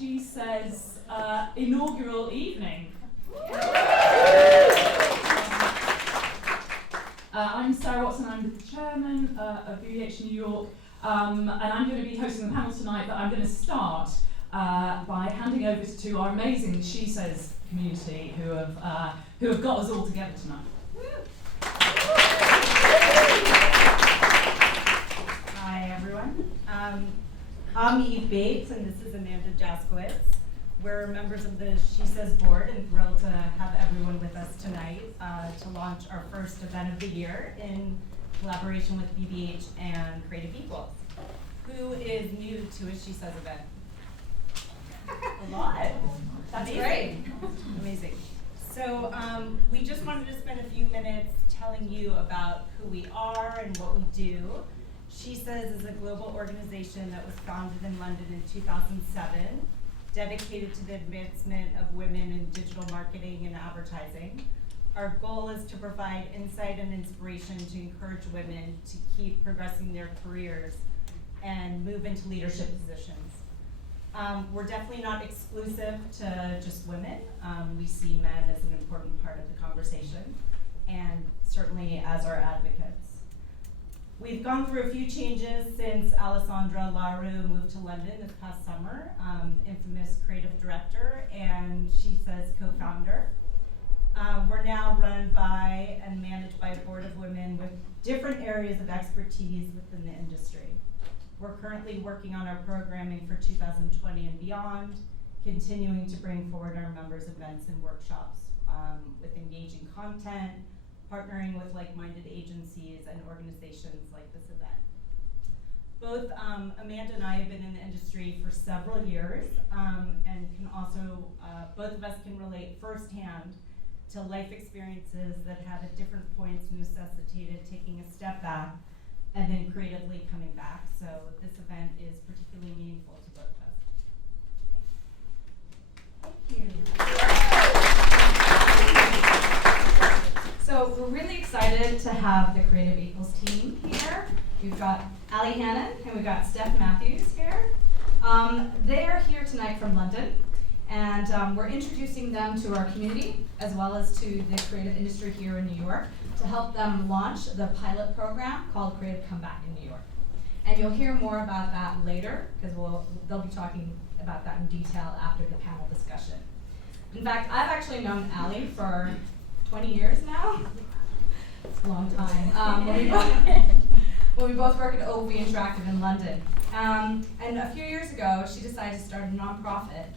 She Says inaugural evening. I'm Sarah Watson, I'm the chairman of BBH New York, and I'm going to be hosting the panel tonight, but I'm going to start by handing over to our amazing She Says community who have got us all together tonight. Hi everyone. I'm Eve Bates and this is Amanda Jaskowitz. We're members of the She Says board and thrilled to have everyone with us tonight to launch our first event of the year in collaboration with BBH and Creative Equals. Who is new to a She Says event? A lot. That's great. Amazing. So we just wanted to spend a few minutes telling you about who we are and what we do. She Says is a global organization that was founded in London in 2007, dedicated to the advancement of women in digital marketing and advertising. Our goal is to provide insight and inspiration to encourage women to keep progressing their careers and move into leadership positions. We're definitely not exclusive to just women. We see men as an important part of the conversation, and certainly as our advocates. We've gone through a few changes since Alessandra Laru moved to London this past summer, infamous creative director, and She Says co-founder. We're now run by and managed by a board of women with different areas of expertise within the industry. We're currently working on our programming for 2020 and beyond, continuing to bring forward our members' events and workshops with engaging content, partnering with like-minded agencies and organizations like this event. Both Amanda and I have been in the industry for several years and can also, both of us can relate firsthand to life experiences that have at different points necessitated taking a step back and then creatively coming back. So this event is particularly meaningful to both of us. Thank you. So we're really excited to have the Creative Equals team here. We've got Ali Hannon and we've got Steph Matthews here. They are here tonight from London, and we're introducing them to our community as well as to the creative industry here in New York to help them launch the pilot program called Creative Comeback in New York. And you'll hear more about that later because they'll be talking about that in detail after the panel discussion. In fact, I've actually known Ali for 20 years now. It's a long time. When we both worked at OV Interactive in London. And a few years ago, she decided to start a nonprofit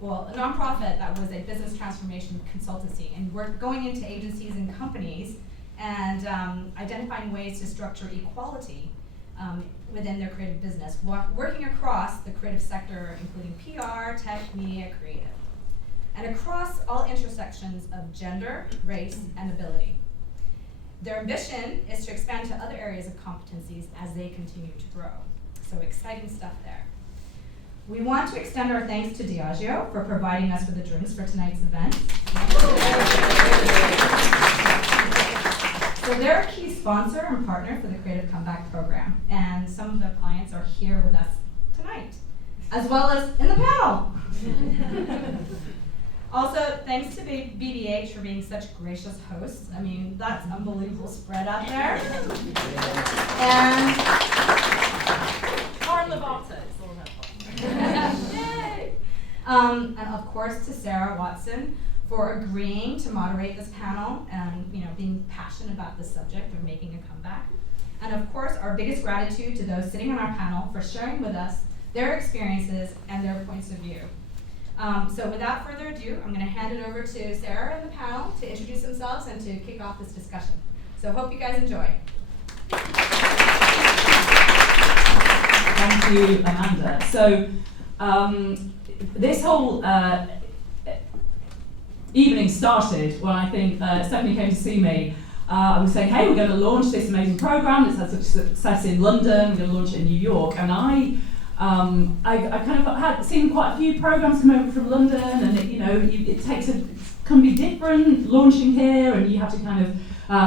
that was a business transformation consultancy. And we're going into agencies and companies and identifying ways to structure equality within their creative business, working across the creative sector, including PR, tech, media, creative, and across all intersections of gender, race, and ability. Their ambition is to expand to other areas of competencies as they continue to grow. So exciting stuff there. We want to extend our thanks to Diageo for providing us with the drinks for tonight's event. So they're a key sponsor and partner for the Creative Comeback program, and some of their clients are here with us tonight, as well as in the panel. Also, thanks to BBH for being such gracious hosts. I mean, that's unbelievable spread out there. And Lauren Lovato, it's all her fault. Yay! And of course to Sarah Watson for agreeing to moderate this panel and being passionate about the subject of making a comeback. And of course, our biggest gratitude to those sitting on our panel for sharing with us their experiences and their points of view. So without further ado, I'm going to hand it over to Sarah and the panel to introduce themselves and to kick off this discussion. So hope you guys enjoy. Thank you, Amanda. So this whole evening started when I think Stephanie came to see me. I was saying, hey, we're going to launch this amazing program that's had such success in London, we're going to launch it in New York. And I kind of had seen quite a few programs come over from London, and it can be different launching here, and you have to kind of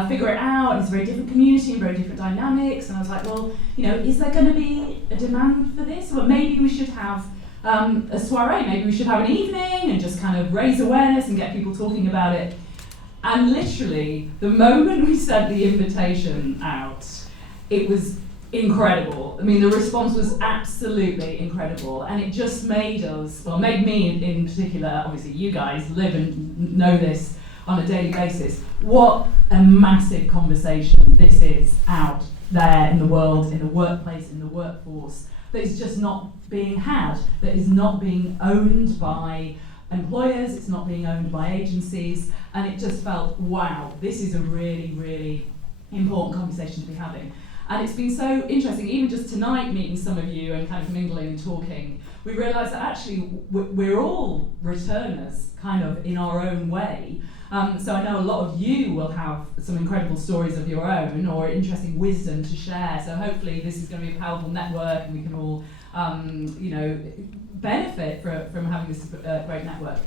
figure it out. It's a very different community and very different dynamics. And I was like, well, is there going to be a demand for this? Well, maybe we should have a soiree. Maybe we should have an evening and just kind of raise awareness and get people talking about it. And literally, the moment we sent the invitation out, it was incredible. I mean, the response was absolutely incredible, and it just made us, well, made me in particular, obviously you guys live and know this on a daily basis, what a massive conversation this is out there in the world, in the workplace, in the workforce, that is just not being had, that is not being owned by employers, it's not being owned by agencies, and it just felt, wow, this is a really, really important conversation to be having. And it's been so interesting, even just tonight meeting some of you and kind of mingling and talking, we realised that actually we're all returners kind of in our own way. So I know a lot of you will have some incredible stories of your own or interesting wisdom to share. So hopefully this is going to be a powerful network and we can all benefit from having this great network.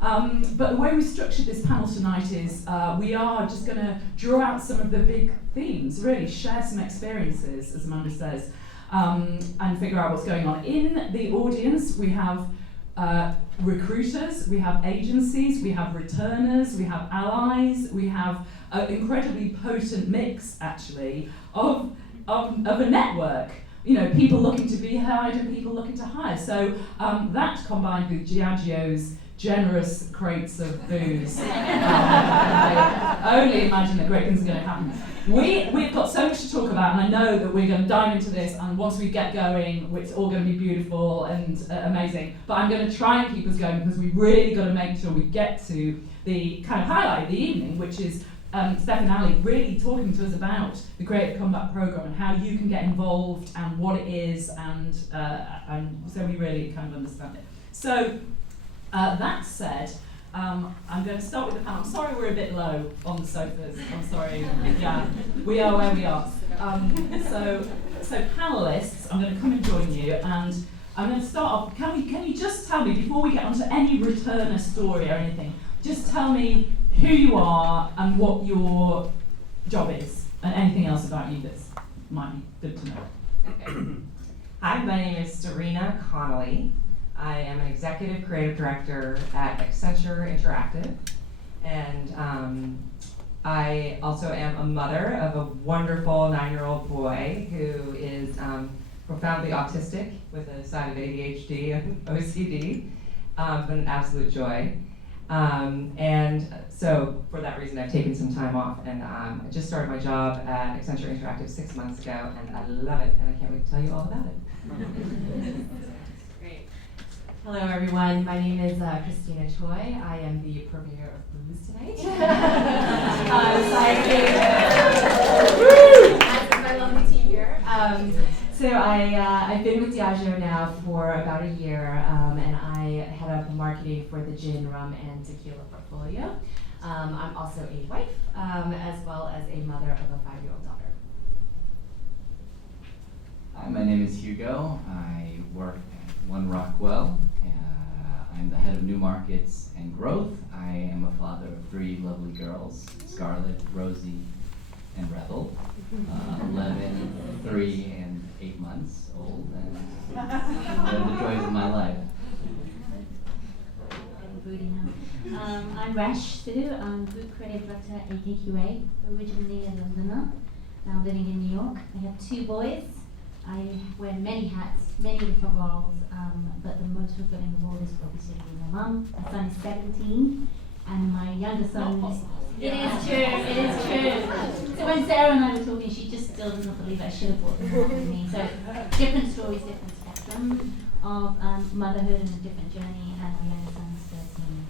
But the way we structured this panel tonight is we are just going to draw out some of the big themes, really share some experiences, as Amanda says, and figure out what's going on. In the audience, we have recruiters, we have agencies, we have returners, we have allies, we have an incredibly potent mix, actually, of a network. You know, people looking to be hired and people looking to hire. So that combined with Diageo's generous crates of booze. I only imagine that great things are going to happen. We've got so much to talk about, and I know that we're going to dive into this, and once we get going, it's all going to be beautiful and amazing. But I'm going to try and keep us going because we've really got to make sure we get to the kind of highlight of the evening, which is Steph and Ali really talking to us about the Creative Comeback Programme and how you can get involved and what it is, and so we really kind of understand it. So that said, I'm going to start with the panel. I'm sorry we're a bit low on the sofas. I'm sorry. Yeah, we are where we are. So panelists, I'm going to come and join you, and I'm going to start off. Can you just tell me, before we get onto any returner story or anything, just tell me who you are and what your job is, and anything else about you that might be good to know. Okay. Hi, my name is Serena Connolly. I am an executive creative director at Accenture Interactive, and I also am a mother of a wonderful 9-year-old boy who is profoundly autistic with a side of ADHD and OCD, but an absolute joy. And so for that reason, I've taken some time off, and I just started my job at Accenture Interactive 6 months ago, and I love it, and I can't wait to tell you all about it. Great. Hello, everyone. My name is Christina Choi. I am the purveyor of booze tonight. My lovely team here. So I've been with Diageo now for about a year, and I head up marketing for the gin, rum, and tequila portfolio. I'm also a wife, as well as a mother of a 5-year-old daughter. Hi, my name is Hugo. I work at One Rockwell. I'm the head of new markets and growth. I am a father of 3 lovely girls, Scarlett, Rosie, and Rebel, 11, 3, and 8 months old, and they're the joys of my life. I'm Rash Sidhu. I'm Group Creative Director at AKQA, originally a Londoner, now living in New York. I have 2 boys. I wear many hats, many different roles, but the most fulfilling role is obviously being a mum. My son is 17, and my younger son is... It is true. So when Sarah and I were talking, she just still doesn't believe I should have brought them up with me. So different stories, different spectrum of motherhood and a different journey, and my younger son is 13.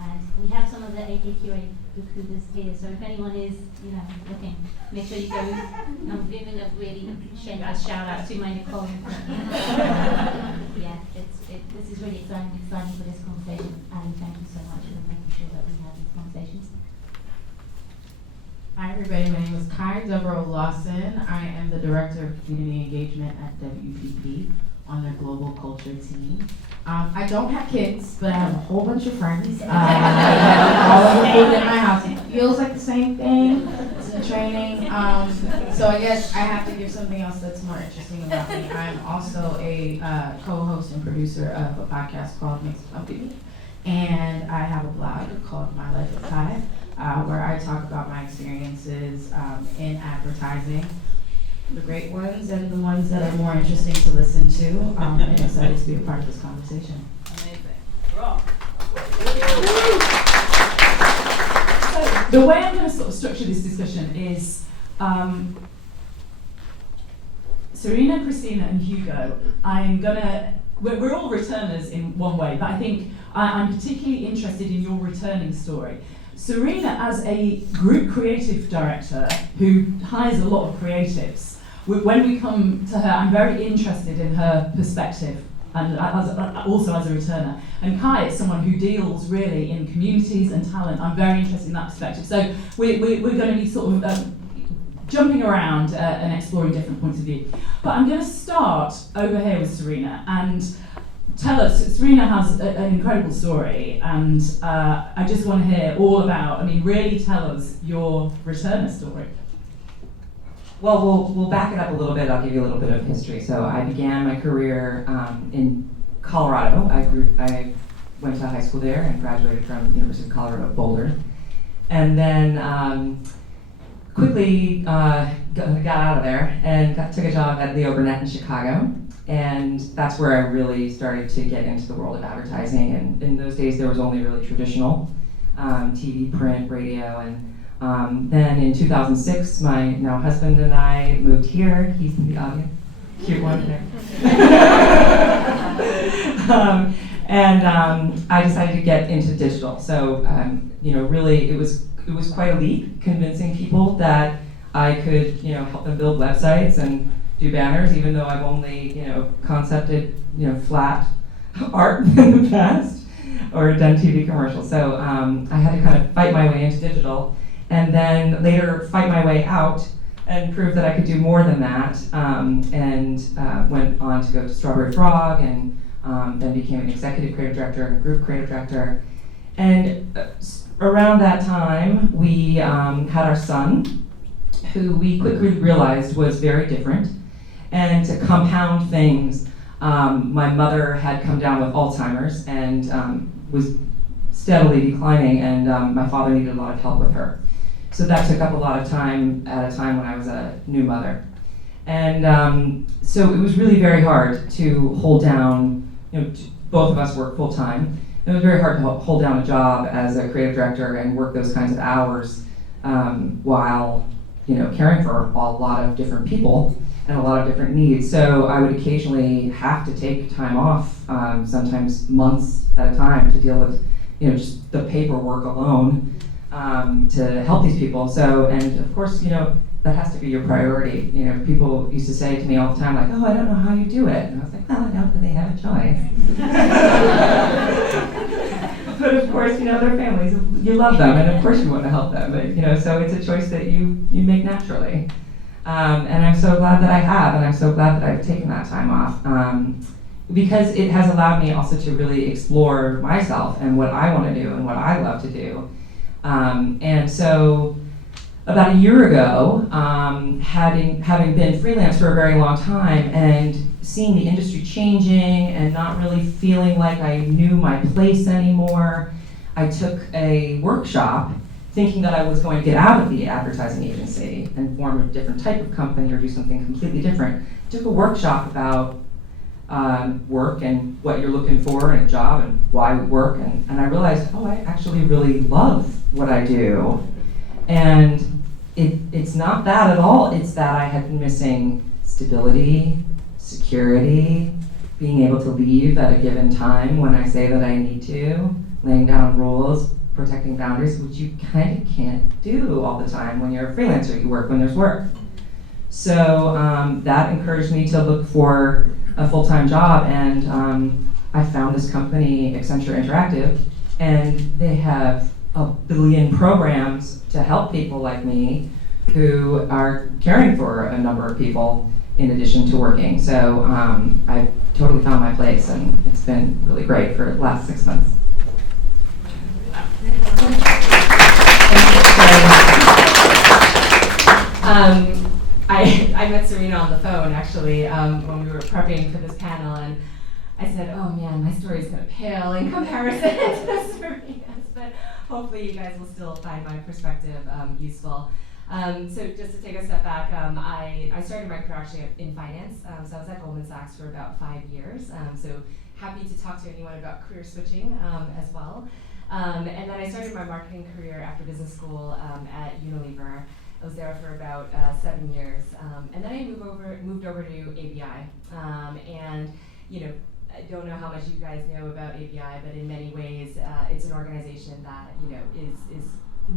And we have some of the AKQA recruiters here, so if anyone is, looking, make sure you go. I'm giving a really shameless shout out to my Nicole. Yeah, this is really exciting for this conversation, and thank you so much for making sure that we have these conversations. Hi everybody, my name is Kai Deborah Lawson. I am the Director of Community Engagement at WPP on their global culture team. I don't have kids, but I have a whole bunch of friends. All of the food in my house. It feels like the same thing. It's the training. So I guess I have to give something else that's more interesting about me. I'm also a co-host and producer of a podcast called Mixed Company. And I have a blog called My Life with Kai, where I talk about my experiences in advertising, the great ones and the ones that are more interesting to listen to. And excited to be a part of this conversation. Amazing. Rock. So the way I'm going to sort of structure this discussion is Serena, Christina, and Hugo. We're all returners in one way, but I think I'm particularly interested in your returning story. Serena, as a group creative director who hires a lot of creatives, when we come to her, I'm very interested in her perspective, and also as a returner. And Kai is someone who deals really in communities and talent. I'm very interested in that perspective. So we're going to be sort of jumping around and exploring different points of view. But I'm going to start over here with Serena and tell us. Serena has an incredible story, and I just want to hear all about. Really tell us your returner story. Well, we'll back it up a little bit. I'll give you a little bit of history. So I began my career in Colorado. I went to high school there and graduated from University of Colorado Boulder, and then quickly got out of there and took a job at Leo Burnett in Chicago. And that's where I really started to get into the world of advertising. And in those days, there was only really traditional TV, print, radio, and then in 2006, my now husband and I moved here. He's in the audience. Cute one there. I decided to get into digital. So, really, it was quite a leap convincing people that I could, help them build websites and do banners, even though I've only, concepted, flat art in the past or done TV commercials. So I had to kind of fight my way into digital, and then later fight my way out and prove that I could do more than that, and went on to go to Strawberry Frog, and then became an executive creative director and group creative director. And around that time, we had our son, who we quickly realized was very different. And to compound things, my mother had come down with Alzheimer's and was steadily declining, and my father needed a lot of help with her. So that took up a lot of time at a time when I was a new mother. And so it was really very hard to hold down, both of us work full time. It was very hard to hold down a job as a creative director and work those kinds of hours while caring for a lot of different people and a lot of different needs. So I would occasionally have to take time off, sometimes months at a time, to deal with just the paperwork alone to help these people. So, and of course, that has to be your priority. People used to say to me all the time, like, "Oh, I don't know how you do it." And I was like, "Well, I don't really have a choice." But of course, their families, you love them, and of course you want to help them. But so it's a choice that you make naturally. And I'm so glad that I have, and I'm so glad that I've taken that time off, because it has allowed me also to really explore myself and what I want to do and what I love to do. And so about a year ago, having been freelance for a very long time and seeing the industry changing and not really feeling like I knew my place anymore, I took a workshop thinking that I was going to get out of the advertising agency and form a different type of company or do something completely different. I took a workshop about work and what you're looking for in a job and why we work, and I realized, I actually really love what I do. And it's not that at all. It's that I had been missing stability, security, being able to leave at a given time when I say that I need to, laying down rules, protecting boundaries, which you kind of can't do all the time when you're a freelancer. You work when there's work. So that encouraged me to look for a full-time job, and I found this company, Accenture Interactive, and they have 1 billion programs to help people like me who are caring for a number of people in addition to working. So I totally found my place, and it's been really great for the last 6 months. I met Serena on the phone actually when we were prepping for this panel, and I said, oh man, my story is kind of pale in comparison to Serena's, but hopefully you guys will still find my perspective useful. So just to take a step back, I started my career actually in finance. So I was at Goldman Sachs for about 5 years. So happy to talk to anyone about career switching as well. And then I started my marketing career after business school at Unilever. I was there for about 7 years. And then I moved over to ABI. And you know, I don't know how much you guys know about ABI, but in many ways, it's an organization that is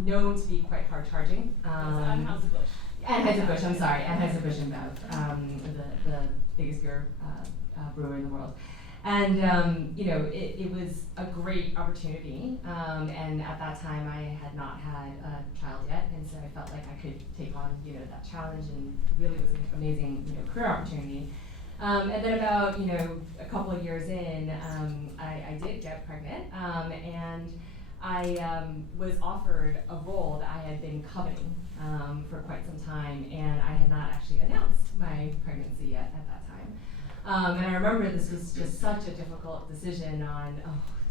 known to be quite hard-charging. Anheuser-Busch. Anheuser-Busch, I'm sorry, Anheuser-Busch InBev, the biggest beer brewer in the world. And it was a great opportunity. And at that time, I had not had a child yet, and so I felt like I could take on that challenge, and really was an amazing career opportunity. And then about a couple of years in, I did get pregnant, and I was offered a role that I had been coveting for quite some time, and I had not actually announced my pregnancy yet at that time. And I remember this was just such a difficult decision on,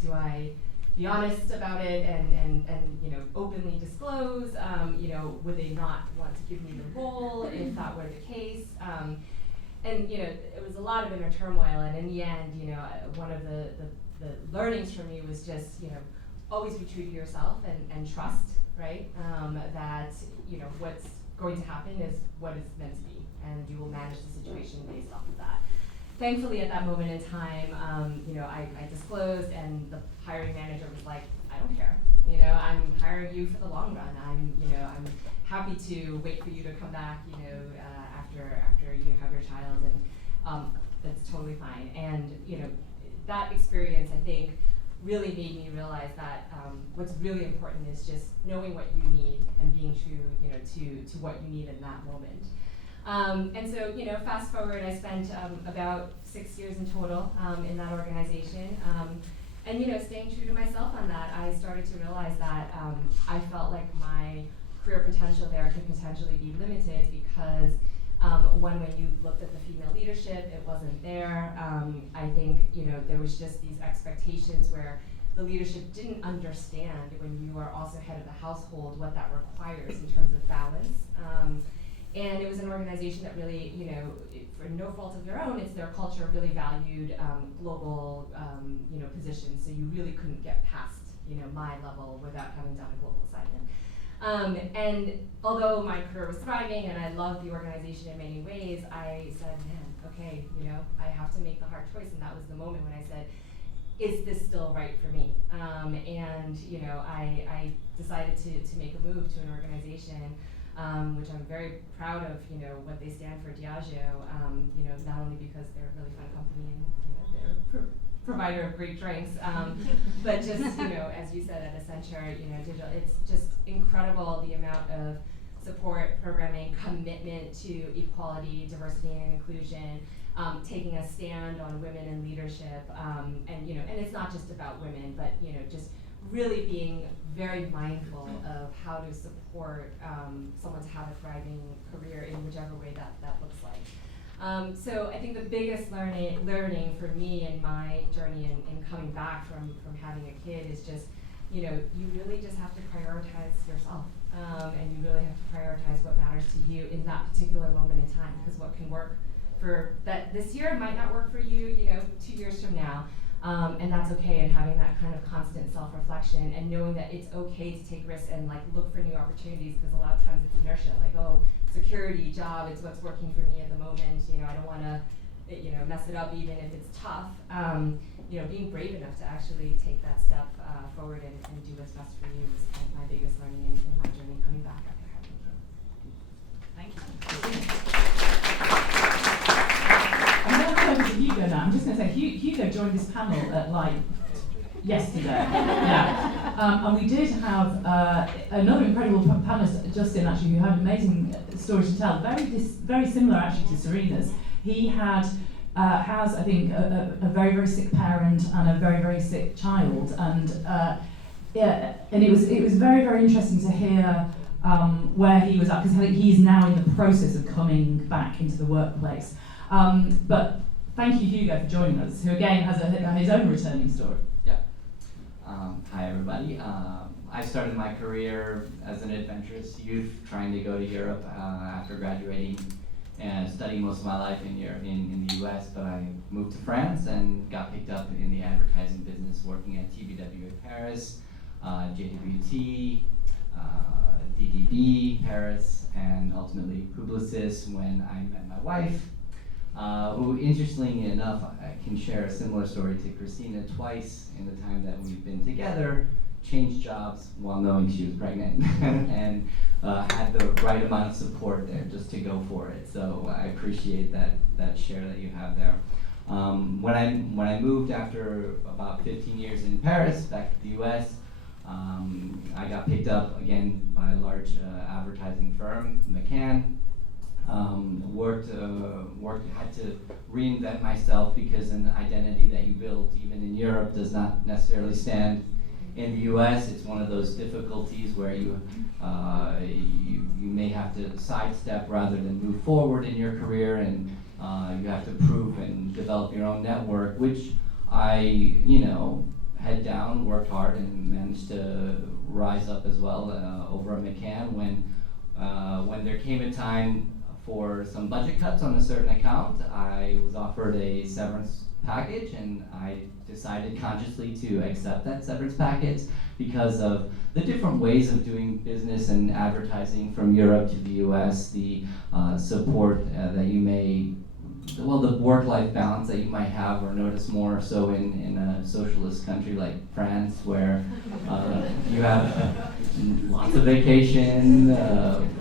do I be honest about it and openly disclose? Would they not want to give me the role if that were the case? And it was a lot of inner turmoil, and in the end, one of the learnings for me was just always be true to yourself and trust, right? That what's going to happen is what is meant to be, and you will manage the situation based off of that. Thankfully, at that moment in time, I disclosed, and the hiring manager was like, I don't care. I'm hiring you for the long run. I'm happy to wait for you to come back, after you have your child, and that's totally fine. And that experience, I think, really made me realize that what's really important is just knowing what you need and being true, to what you need in that moment. And so, fast forward, I spent about 6 years in total in that organization. And staying true to myself on that, I started to realize that I felt like my career potential there could potentially be limited because when you looked at the female leadership, it wasn't there. I think there was just these expectations where the leadership didn't understand when you are also head of the household what that requires in terms of balance. And it was an organization that really, for no fault of their own, it's their culture really valued global, positions. So you really couldn't get past, my level without having done a global assignment. And although my career was thriving and I loved the organization in many ways, I said, man, okay, I have to make the hard choice. And that was the moment when I said, is this still right for me? I decided to make a move to an organization which I'm very proud of, what they stand for, Diageo, not only because they're a really fun company and, they're a provider of great drinks, but just, as you said at Accenture, digital, it's just incredible the amount of support, programming, commitment to equality, diversity and inclusion, taking a stand on women in leadership, and it's not just about women, but, just really being very mindful of how to support someone to have a thriving career in whichever way that looks like. So I think the biggest learning for me in my journey in coming back from having a kid is just, you really just have to prioritize yourself. And you really have to prioritize what matters to you in that particular moment in time, because what can work for that this year might not work for you, 2 years from now. And that's okay, and having that kind of constant self-reflection and knowing that it's okay to take risks and look for new opportunities, because a lot of times it's inertia, security, job, it's what's working for me at the moment, I don't want to, mess it up even if it's tough. Being brave enough to actually take that step forward and do what's best for you is kind of my biggest learning in my journey coming back after having a kid. Thank you. I'm going to turn to Hugo now. I'm just going to say, Hugo joined this panel at yesterday. Yeah. And we did have another incredible panelist, Justin, actually, who had amazing stories to tell. Very similar, actually, to Serena's. He has, I think, a very, very sick parent and a very, very sick child. And and it was very, very interesting to hear where he was at, because I think he's now in the process of coming back into the workplace. But thank you, Hugo, for joining us, who again has his own returning story. Yeah. Hi, everybody. I started my career as an adventurous youth trying to go to Europe after graduating and studying most of my life in the US, but I moved to France and got picked up in the advertising business working at TBW Paris, JWT, DDB Paris, and ultimately Publicis when I met my wife, who interestingly enough, I can share a similar story to Christina. Twice in the time that we've been together, changed jobs while knowing she was pregnant and had the right amount of support there just to go for it. So I appreciate that share that you have there. When I moved after about 15 years in Paris, back to the US, I got picked up again by a large advertising firm, McCann. Had to reinvent myself because an identity that you build even in Europe does not necessarily stand in the US. It's one of those difficulties where you may have to sidestep rather than move forward in your career, and you have to prove and develop your own network, which I, head down, worked hard, and managed to rise up as well over at McCann when there came a time for some budget cuts on a certain account. I was offered a severance package, and I decided consciously to accept that severance package because of the different ways of doing business and advertising from Europe to the US, the support that you may, the work-life balance that you might have or notice more so in a socialist country like France, where you have lots of vacation,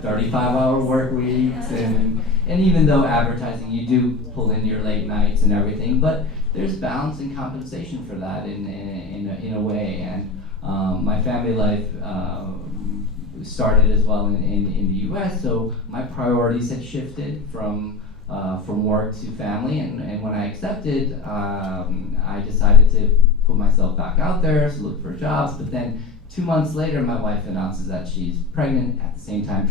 35-hour work weeks, and even though advertising, you do pull in your late nights and everything, but there's balance and compensation for that in a way. And my family life started as well in the US, so my priorities had shifted from work to family, and when I accepted, I decided to put myself back out there to look for jobs. But then 2 months later, my wife announces that she's pregnant, at the same time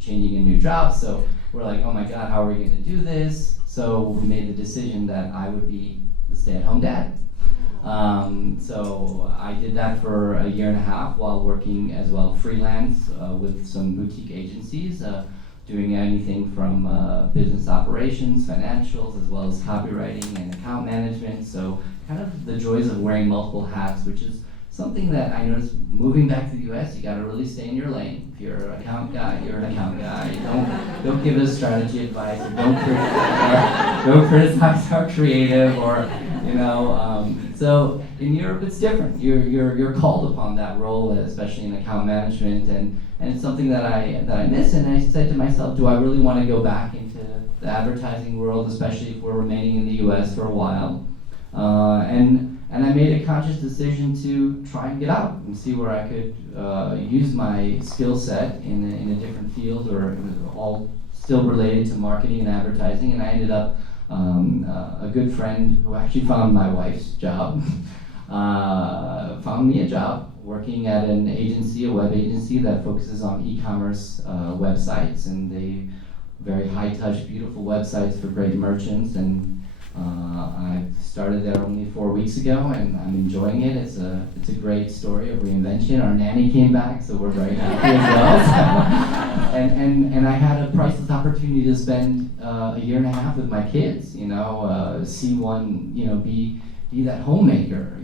changing a new job. So we're like, oh my God, how are we going to do this? So we made the decision that I would be the stay-at-home dad. So I did that for a year and a half while working as well freelance with some boutique agencies, doing anything from business operations, financials, as well as copywriting and account management. So kind of the joys of wearing multiple hats, which is something that I noticed moving back to the US, you gotta really stay in your lane. If you're an account guy, you're an account guy. Don't give us strategy advice, or don't criticize our creative, or so in Europe it's different. You're called upon that role, especially in account management, and it's something that I miss. And I said to myself, do I really want to go back into the advertising world, especially if we're remaining in the US for a while? And I made a conscious decision to try and get out and see where I could use my skill set in a different field, or all still related to marketing and advertising. And I ended up, a good friend who actually found my wife's job, found me a job working at an agency, a web agency that focuses on e-commerce websites, and they very high-touch, beautiful websites for great merchants. And I started there only 4 weeks ago, and I'm enjoying it. It's a great story of reinvention. Our nanny came back, so we're very happy as well. And I had a priceless opportunity to spend a year and a half with my kids. See one, be that homemaker.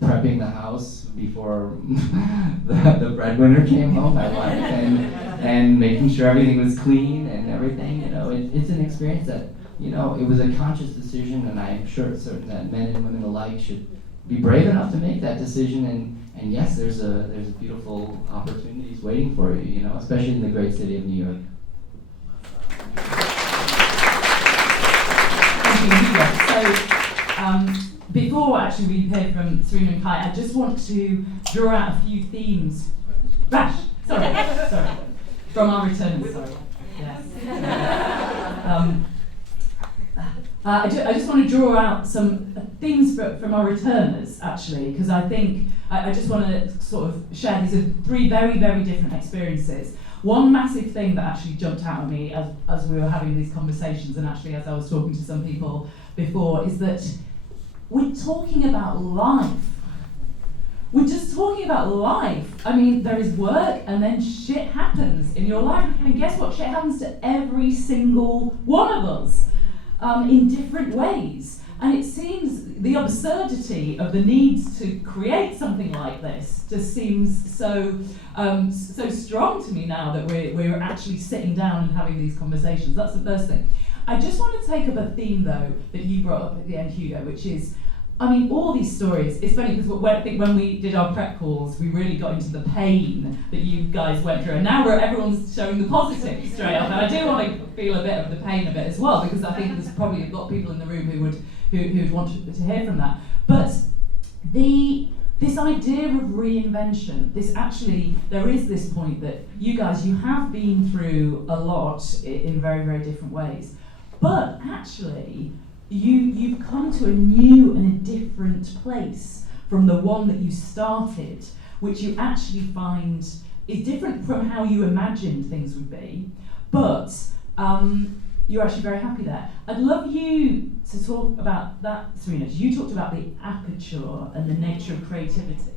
Prepping the house before the breadwinner came home, my wife, and making sure everything was clean and everything. It's an experience that. It was a conscious decision, and I'm certain that men and women alike should be brave enough to make that decision. And yes, there's beautiful opportunities waiting for you, especially in the great city of New York. Thank you, Hugo. So, before actually we hear from Serena and Kai, I just want to draw out a few themes. Rash, sorry, from our returns. Sorry. Yes. I just want to draw out some themes from our returners, actually, because I think I just want to sort of share these are three very, very different experiences. One massive thing that actually jumped out at me as we were having these conversations, and actually as I was talking to some people before, is that we're talking about life. We're just talking about life. I mean, there is work and then shit happens in your life. And guess what? Shit happens to every single one of us in different ways. And it seems the absurdity of the need to create something like this just seems so strong to me now that we're actually sitting down and having these conversations. That's the first thing. I just want to take up a theme, though, that you brought up at the end, Hugo, which is, I mean, all these stories, it's funny because I think when we did our prep calls, we really got into the pain that you guys went through, and now everyone's showing the positive straight up, and I do want to feel a bit of the pain of it as well, because I think there's probably a lot of people in the room who would want to hear from that. But this idea of reinvention, there is this point that you guys, you have been through a lot in very, very different ways, but actually, you've come to a new and a different place from the one that you started, which you actually find is different from how you imagined things would be, but you're actually very happy there. I'd love you to talk about that, Serena. You talked about the aperture and the nature of creativity.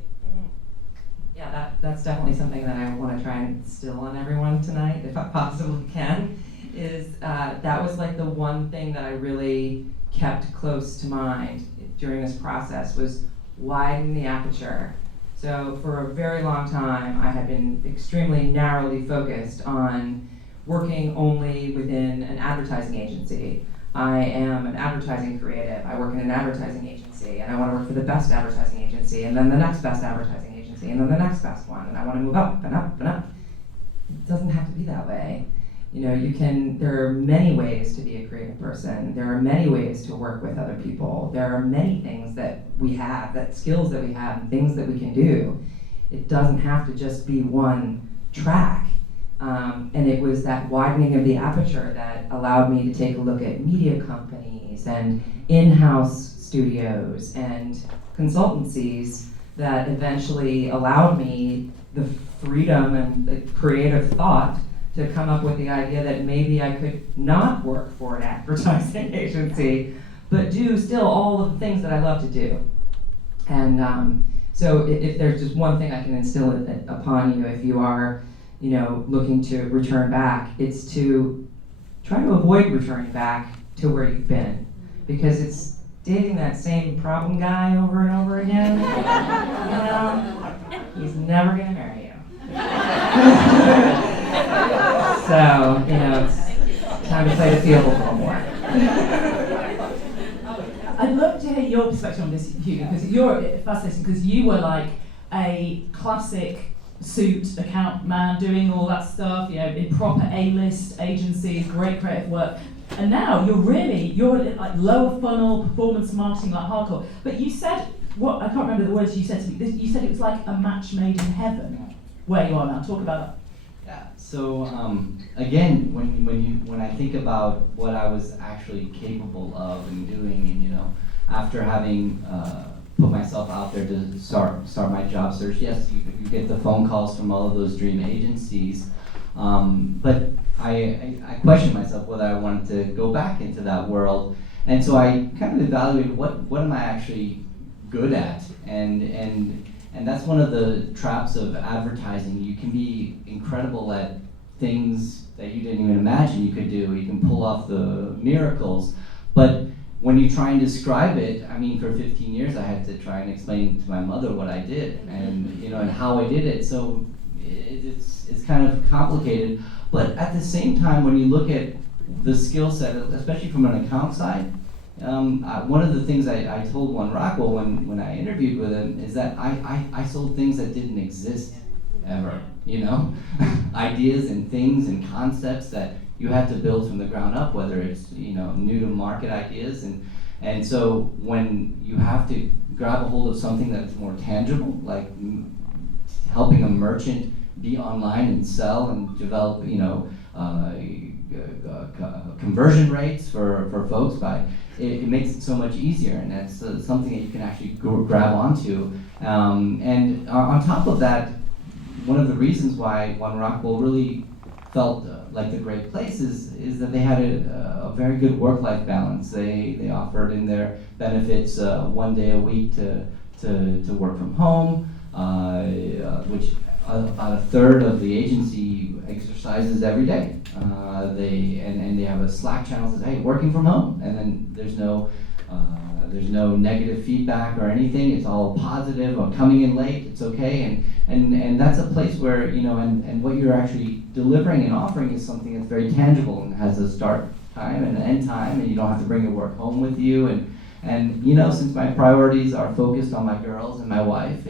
Yeah, that's definitely something that I want to try and instill on everyone tonight, if I possibly can, is that was like the one thing that I really kept close to mind during this process was widen the aperture. So for a very long time, I had been extremely narrowly focused on working only within an advertising agency. I am an advertising creative. I work in an advertising agency, and I want to work for the best advertising agency, and then the next best advertising agency, and then the next best one, and I want to move up and up and up. It doesn't have to be that way. You know, there are many ways to be a creative person. There are many ways to work with other people. There are many things that we have, that skills that we have, and things that we can do. It doesn't have to just be one track. And it was that widening of the aperture that allowed me to take a look at media companies and in-house studios and consultancies that eventually allowed me the freedom and the creative thought to come up with the idea that maybe I could not work for an advertising agency, but do still all of the things that I love to do. And so if there's just one thing I can instill upon you, if you are, looking to return back, it's to try to avoid returning back to where you've been, because it's dating that same problem guy over and over again. He's never gonna marry you. So, it's time to play the field a little more. I'd love to hear your perspective on this, Hugo, because you're fascinating, because you were like a classic suit account man doing all that stuff, in proper A-list agencies, great creative work. And now you're like lower funnel, performance marketing, like hardcore. But you said, I can't remember the words you said to me, you said it was like a match made in heaven, where you are now. Talk about that. Yeah, so again, when I think about what I was actually capable of and doing, and after having put myself out there to start my job search, yes, you get the phone calls from all of those dream agencies, but I questioned myself whether I wanted to go back into that world, and so I kind of evaluated what am I actually good at, and that's one of the traps of advertising. You can be incredible at things that you didn't even imagine you could do. You can pull off the miracles, but when you try and describe it, I mean, for 15 years I had to try and explain to my mother what I did and and how I did it. So it's kind of complicated. But at the same time, when you look at the skill set, especially from an account side, one of the things I told One Rockwell when I interviewed with him is that I sold things that didn't exist ever. Ideas and things and concepts that you have to build from the ground up, whether it's new to market ideas, and so when you have to grab a hold of something that's more tangible, like helping a merchant be online and sell and develop conversion rates for folks by. It makes it so much easier, and that's something that you can actually grab onto. And on top of that, one of the reasons why One Rockwell really felt like a great place is that they had a very good work-life balance. They offered in their benefits 1 day a week to work from home, which about a third of the agency exercises every day. They have a Slack channel that says, hey, working from home, and then there's no negative feedback or anything. It's all positive. I'm coming in late, it's okay, and that's a place where, you know, and what you're actually delivering and offering is something that's very tangible and has a start time and an end time, and you don't have to bring your work home with you. And you know, since my priorities are focused on my girls and my wife,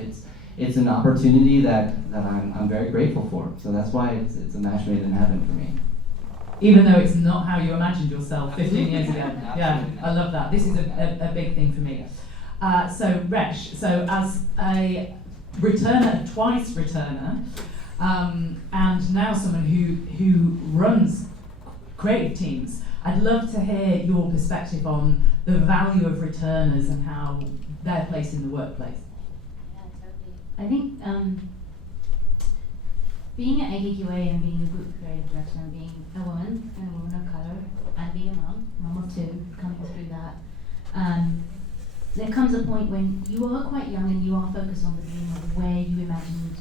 it's an opportunity that I'm very grateful for. So that's why it's a match made in heaven for me. Even though it's not how you imagined yourself 15 years ago. Yeah, I love that. This is a big thing for me. So Resh, so as a returner, twice returner, and now someone who runs creative teams, I'd love to hear your perspective on the value of returners and how their place in the workplace. Yeah, totally. I think being at AKQA and being a group creative director and being a woman of color and being a mom of two, coming through that, there comes a point when you are quite young and you are focused on the dream of where you imagined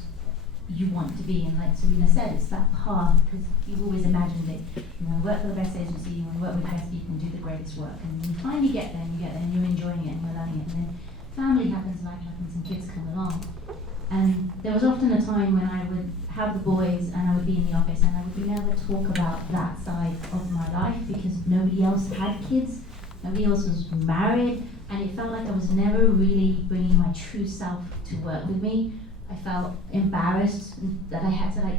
you want to be. And like Serena said, it's that path, because you've always imagined it. You want to work for the best agency, you want to work with the best people and do the greatest work. And you finally get there, and you're enjoying it and you're learning it. And then family happens, life happens, and kids come along. And there was often a time when I would have the boys and I would be in the office and I would never talk about that side of my life because nobody else had kids, nobody else was married, and it felt like I was never really bringing my true self to work with me. I felt embarrassed that I had to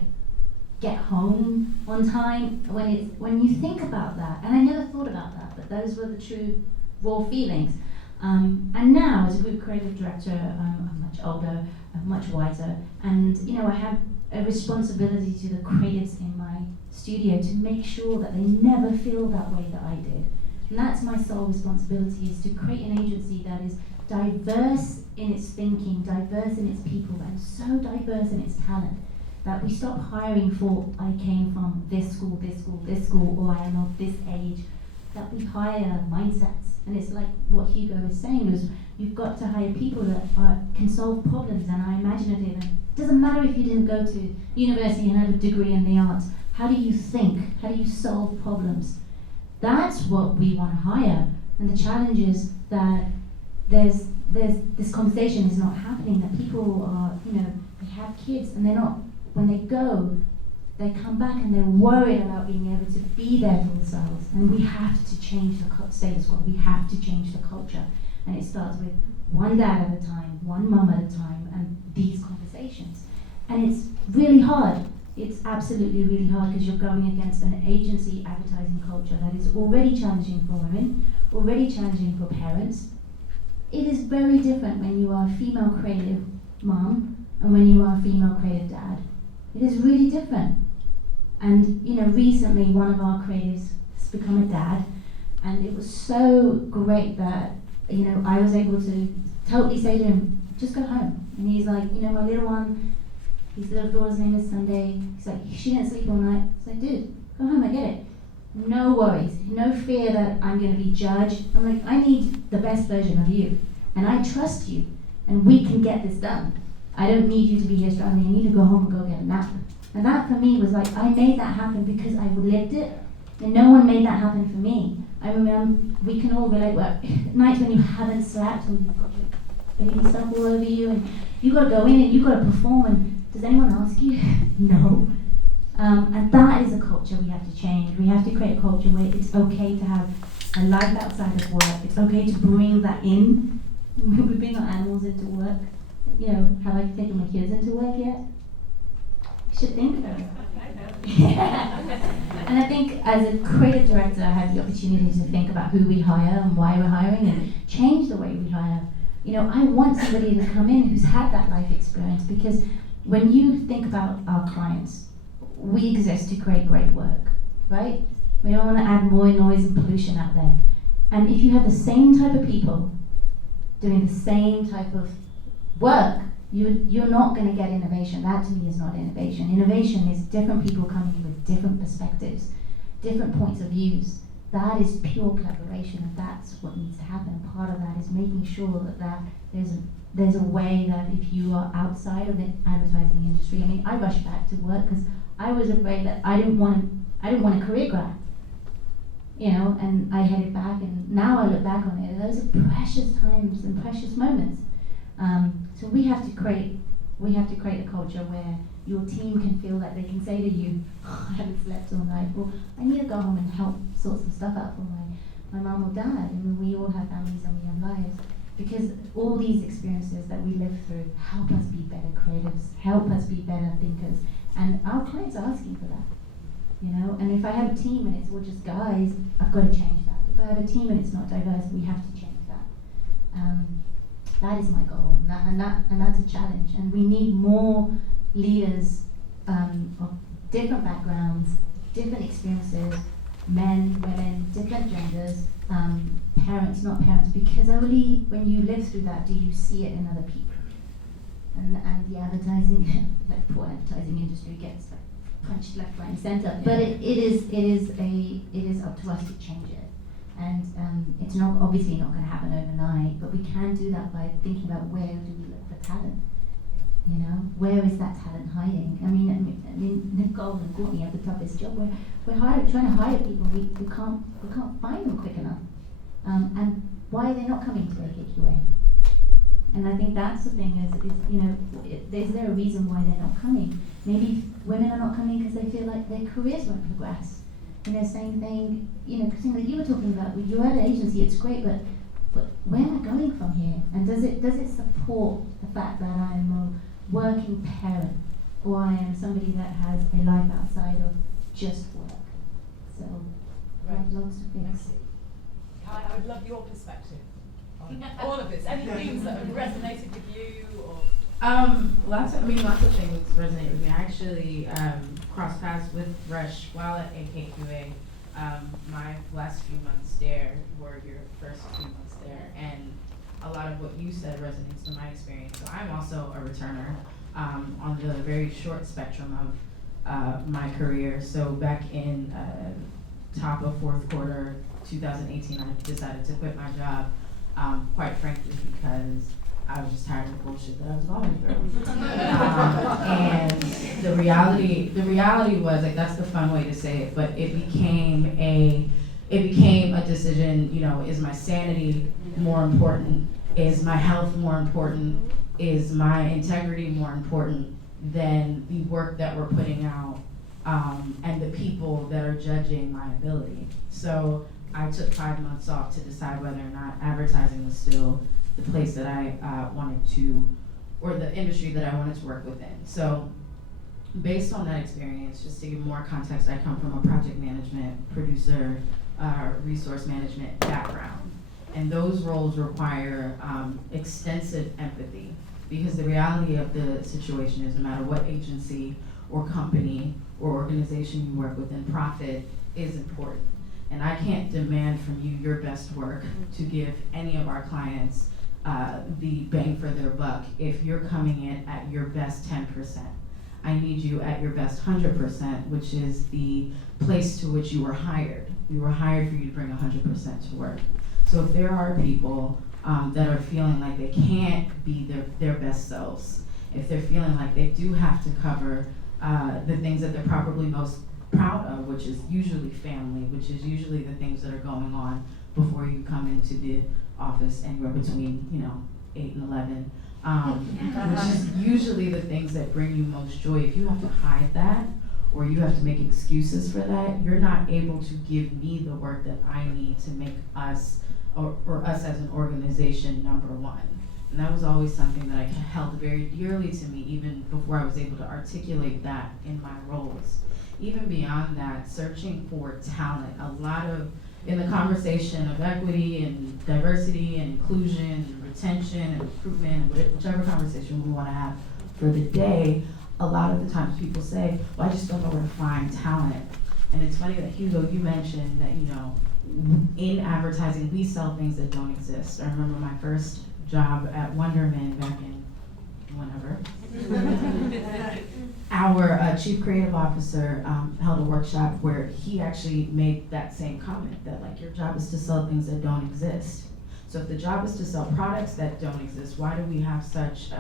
get home on time. When you think about that, and I never thought about that, but those were the true raw feelings. And now, as a group creative director, I'm much older, I'm much wiser, and you know, I have a responsibility to the creatives in my studio to make sure that they never feel that way that I did. And that's my sole responsibility, is to create an agency that is diverse in its thinking, diverse in its people, and so diverse in its talent that we stop hiring for, I came from this school, or I am of this age, that we hire mindsets. And it's like what Hugo is saying, is you've got to hire people that can solve problems and are imaginative. And it doesn't matter if you didn't go to university and have a degree in the arts. How do you think? How do you solve problems? That's what we want to hire. And the challenge is that there's this conversation is not happening, that people are, you know, they have kids and they're not, when they go, they come back and they're worried about being able to be there for themselves. And we have to change the status quo. We have to change the culture. And it starts with one dad at a time, one mum at a time, and these conversations. And it's really hard. It's absolutely really hard, because you're going against an agency advertising culture that is already challenging for women, already challenging for parents. It is very different when you are a female creative mom and when you are a female creative dad. It is really different. And you know, recently one of our creatives has become a dad, and it was so great that, you know, I was able to totally say to him, just go home. And he's like, you know, my little one, his little daughter's name is Sunday. He's like, she didn't sleep all night. It's like, dude, go home, I get it. No worries, no fear that I'm going to be judged. I'm like, I need the best version of you, and I trust you, and we can get this done. I don't need you to be here struggling. I need to go home and go get a nap. And that for me was like, I made that happen because I lived it, and no one made that happen for me. I remember, we can all relate, well, nights when you haven't slept, or you've got your baby stuff all over you, and you've got to go in and you've got to perform, and does anyone ask you? No. And that is a culture we have to change. We have to create a culture where it's okay to have a life outside of work. It's okay to bring that in. We bring our animals into work. You know, have I taken my kids into work yet? You should think about it. And I think as a creative director, I have the opportunity to think about who we hire and why we're hiring and change the way we hire. You know, I want somebody to come in who's had that life experience, because when you think about our clients, we exist to create great work, right? We don't want to add more noise and pollution out there. And if you have the same type of people doing the same type of work, you're not going to get innovation. That to me is not innovation. Innovation is different people coming in with different perspectives, different points of views. That is pure collaboration, and that's what needs to happen. Part of that is making sure that there's a way that if you are outside of the advertising industry, I mean, I rushed back to work because I was afraid that I didn't want a career grad, you know, and I headed back, and now I look back on it, those are precious times and precious moments. So we have to create a culture where your team can feel that they can say to you, oh, I haven't slept all night, or I need to go home and help sort some stuff out for my mum or dad. I mean, we all have families and we have lives. Because all these experiences that we live through help us be better creatives, help us be better thinkers, and our clients are asking for that, you know. And if I have a team and it's all just guys, I've got to change that. If I have a team and it's not diverse, we have to change that. That is my goal, and that's a challenge. And we need more leaders of different backgrounds, different experiences, men, women, different genders, parents, not parents, because only when you live through that do you see it in other people. And the advertising, like poor advertising industry gets like punched left, right, and center. But it is up to us to change it. And it's not obviously not going to happen overnight, but we can do that by thinking about where do we look for talent. You know, where is that talent hiding? I mean, Nicole and Courtney have the toughest job. We're trying to hire people. We can't find them quick enough. And why are they not coming to AKQA? And I think that's the thing is you know, is there a reason why they're not coming? Maybe women are not coming because they feel like their careers won't progress. And they're saying, you know, Christina, like you were talking about, well, you're at an agency, it's great, but where am I going from here? And does it support the fact that I'm a working parent, or I am somebody that has a life outside of just work? So, Right. lots of things. I would love your perspective on all of this. Any things that have resonated with you, or Lots of things resonate with me. I actually crossed paths with Rush while at AKQA. My last few months there were your first few months there, and a lot of what you said resonates to my experience. So I'm also a returner on the very short spectrum of my career. So back in top of fourth quarter 2018, I decided to quit my job, quite frankly, because I was just tired of the bullshit that I was going through. And the reality was, like, that's the fun way to say it, but it became a decision, you know, is my sanity more important? Is my health more important? Is my integrity more important than the work that we're putting out and the people that are judging my ability? So I took 5 months off to decide whether or not advertising was still the place that I wanted to, or the industry that I wanted to work within. So based on that experience, just to give more context, I come from a project management, producer, resource management background. And those roles require extensive empathy, because the reality of the situation is no matter what agency or company or organization you work within, profit is important. And I can't demand from you your best work to give any of our clients the bang for their buck if you're coming in at your best 10%. I need you at your best 100%, which is the place to which you were hired. We were hired for you to bring 100% to work. So if there are people that are feeling like they can't be their best selves, if they're feeling like they do have to cover the things that they're probably most proud of, which is usually family, which is usually the things that are going on before you come into the office anywhere between 8 and 11, which is usually the things that bring you most joy. If you have to hide that, or you have to make excuses for that, you're not able to give me the work that I need to make us, or us as an organization, number one. And that was always something that I held very dearly to me, even before I was able to articulate that in my roles. Even beyond that, searching for talent, in the conversation of equity and diversity and inclusion and retention and recruitment, whichever conversation we want to have for the day, a lot of the times people say, well, I just don't know where to find talent. And it's funny that Hugo, you mentioned that, you know, in advertising, we sell things that don't exist. I remember my first job at Wonderman back in whenever. Our chief creative officer held a workshop where he actually made that same comment, that like your job is to sell things that don't exist. So if the job is to sell products that don't exist, why do we have such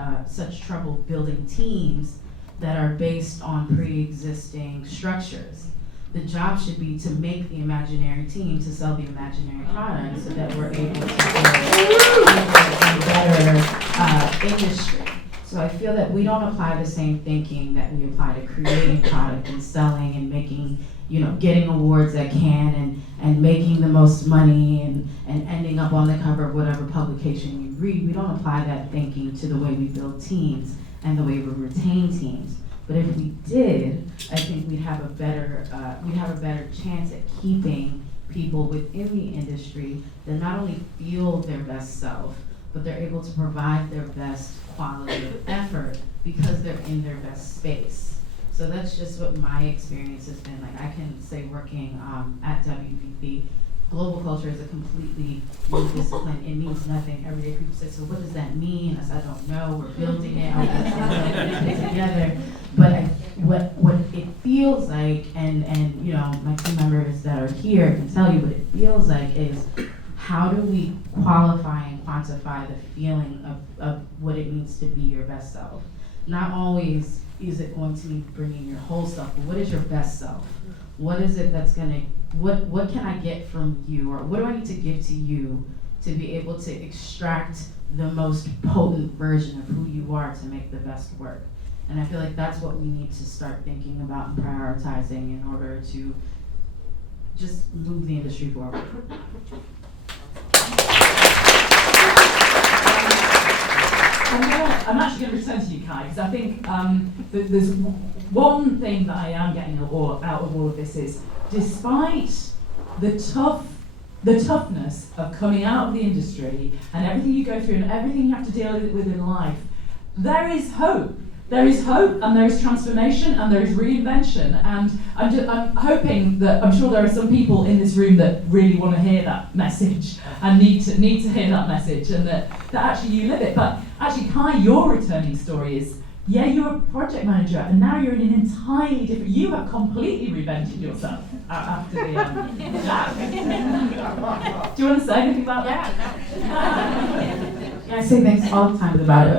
trouble building teams that are based on pre-existing structures? The job should be to make the imaginary team to sell the imaginary product so that we're able to build a better industry. So I feel that we don't apply the same thinking that we apply to creating product and selling and making, you know, getting awards that can and making the most money and ending up on the cover of whatever publication you read. We don't apply that thinking to the way we build teams and the way we retain teams. But if we did, I think we'd have a better chance at keeping people within the industry that not only feel their best self, but they're able to provide their best quality of effort because they're in their best space. So that's just what my experience has been. Like I can say working at WBB, global culture is a completely new discipline. It means nothing. Every day people say, so what does that mean? I said, I don't know, we're building it, I'm putting it together. But what it feels like, and you know, my team members that are here can tell you what it feels like is, how do we qualify and quantify the feeling of what it means to be your best self? Not always is it going to mean bringing your whole self, but what is your best self? What is it that's gonna, what can I get from you, or what do I need to give to you to be able to extract the most potent version of who you are to make the best work? And I feel like that's what we need to start thinking about and prioritizing in order to just move the industry forward. I'm actually going to return to you, Kai, because I think there's one thing that I am getting out of all of this is, despite the toughness of coming out of the industry and everything you go through and everything you have to deal with in life, there is hope. There is hope, and there is transformation, and there is reinvention. And I'm hoping that, I'm sure there are some people in this room that really want to hear that message and need to hear that message, and that actually you live it. But actually, Kai, your returning story is, yeah, you're a project manager, and now you're in an entirely different. You have completely reinvented yourself after the. Do you want to say anything about that? Yeah, I say things all the time about it.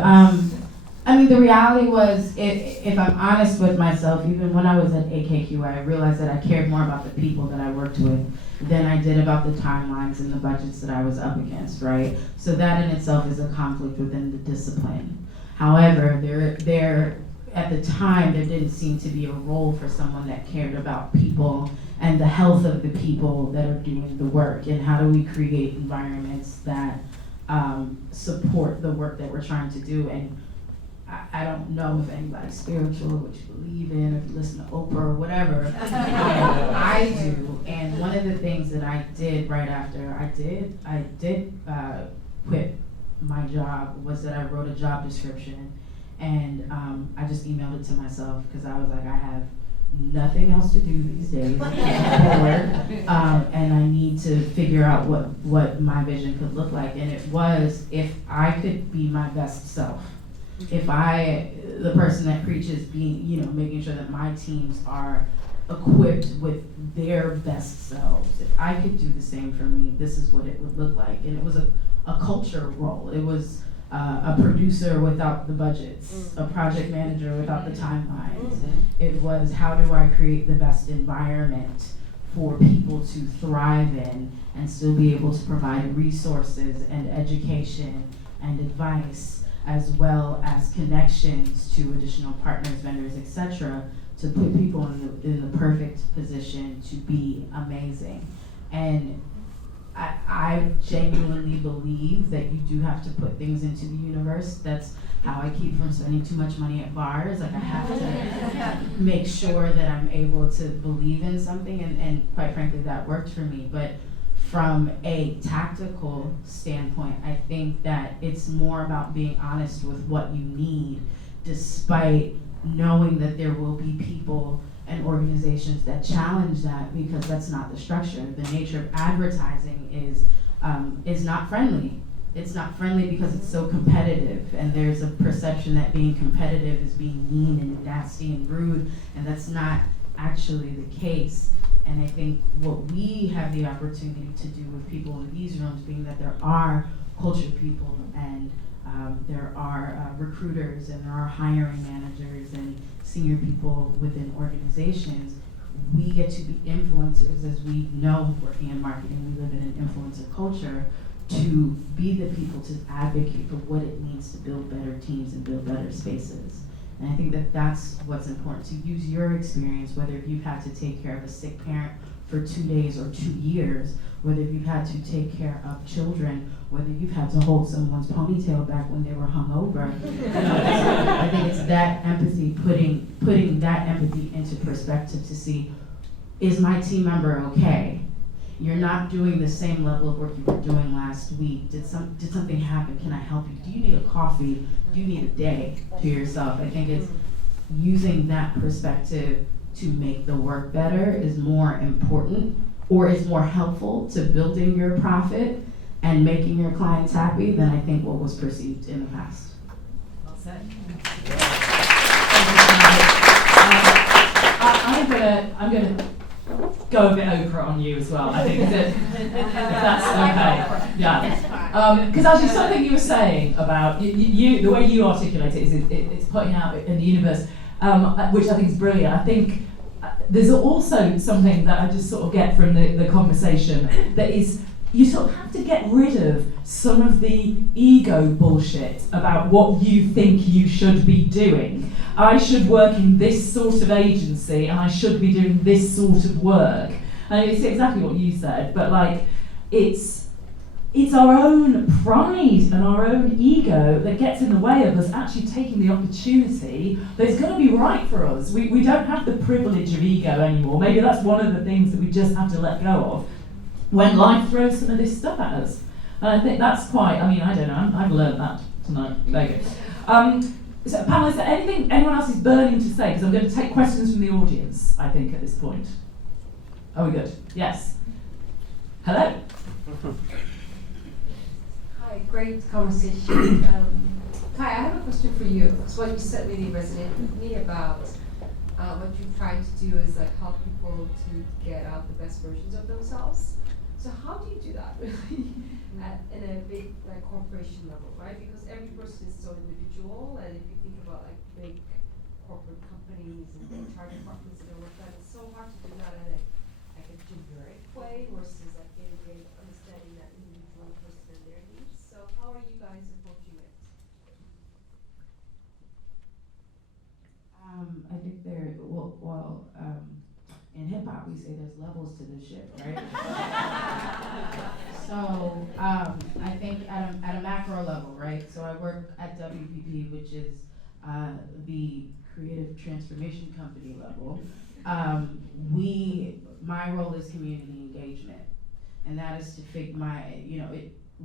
I mean, the reality was, if I'm honest with myself, even when I was at AKQA, I realized that I cared more about the people that I worked with than I did about the timelines and the budgets that I was up against, right? So that in itself is a conflict within the discipline. However, there at the time, there didn't seem to be a role for someone that cared about people and the health of the people that are doing the work, and how do we create environments that support the work that we're trying to do. And I don't know if anybody's spiritual, what you believe in, or if you listen to Oprah or whatever. I do, and one of the things that I did right after I did quit my job was that I wrote a job description, and I just emailed it to myself because I was like, I have nothing else to do these days, and I need to figure out what my vision could look like. And it was, if I could be my best self. If the person that preaches being, you know, making sure that my teams are equipped with their best selves, if I could do the same for me, this is what it would look like. And it was a culture role. It was a producer without the budgets, a project manager without the timelines. It was, how do I create the best environment for people to thrive in and still be able to provide resources and education and advice, as well as connections to additional partners, vendors, etc., to put people in the perfect position to be amazing. And I genuinely believe that you do have to put things into the universe. That's how I keep from spending too much money at bars. Like, I have to make sure that I'm able to believe in something, and quite frankly, that worked for me. But from a tactical standpoint, I think that it's more about being honest with what you need, despite knowing that there will be people and organizations that challenge that, because that's not the structure. The nature of advertising is not friendly. It's not friendly because it's so competitive, and there's a perception that being competitive is being mean and nasty and rude, and that's not actually the case. And I think what we have the opportunity to do with people in these rooms, being that there are culture people and there are recruiters and there are hiring managers and senior people within organizations, we get to be influencers. As we know, working in marketing, we live in an influencer culture, to be the people to advocate for what it means to build better teams and build better spaces. And I think that that's what's important, to use your experience, whether you've had to take care of a sick parent for 2 days or 2 years, whether you've had to take care of children, whether you've had to hold someone's ponytail back when they were hungover. I think it's that empathy, putting that empathy into perspective to see, is my team member okay? You're not doing the same level of work you were doing last week. Did something happen? Can I help you? Do you need a coffee? Do you need a day to yourself? I think it's using that perspective to make the work better is more important, or is more helpful to building your profit and making your clients happy than I think what was perceived in the past. Well said. I'm gonna go a bit Oprah on you as well. I think that that's okay. Yeah. Because actually, something you were saying about you, the way you articulate it is it's putting out in the universe, which I think is brilliant. I think there's also something that I just sort of get from the conversation, that is, you sort of have to get rid of some of the ego bullshit about what you think you should be doing. I should work in this sort of agency and I should be doing this sort of work. And it's exactly what you said, but like, it's our own pride and our own ego that gets in the way of us actually taking the opportunity that's going to be right for us. We don't have the privilege of ego anymore. Maybe that's one of the things that we just have to let go of when life throws some of this stuff at us. And I think that's quite, I don't know, I've learned that tonight. There you go. So, panel, is there anyone else is burning to say? Because I'm going to take questions from the audience, I think, at this point. Are we good? Yes. Hello. Hi, great conversation. Kai, I have a question for you. So what you said really resonated with me about what you try to do is like help people to get out the best versions of themselves. So how do you do that really in a big like corporation level, right? Because every person is so individual, and if you think about like big corporate companies and HR departments and all of that, it's so hard to do that in a generic way versus like really understanding that individual person and their needs. So how are you guys approaching it? I think in hip hop we say there's levels to this shit, right? So I think at a macro level, right? So I work at WPP, which is the creative transformation company level. My role is community engagement, and that is to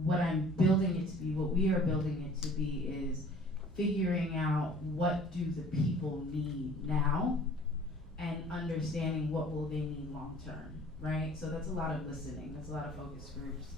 what I'm building it to be, what we are building it to be is figuring out what do the people need now and understanding what will they need long term, right? So that's a lot of listening, that's a lot of focus groups.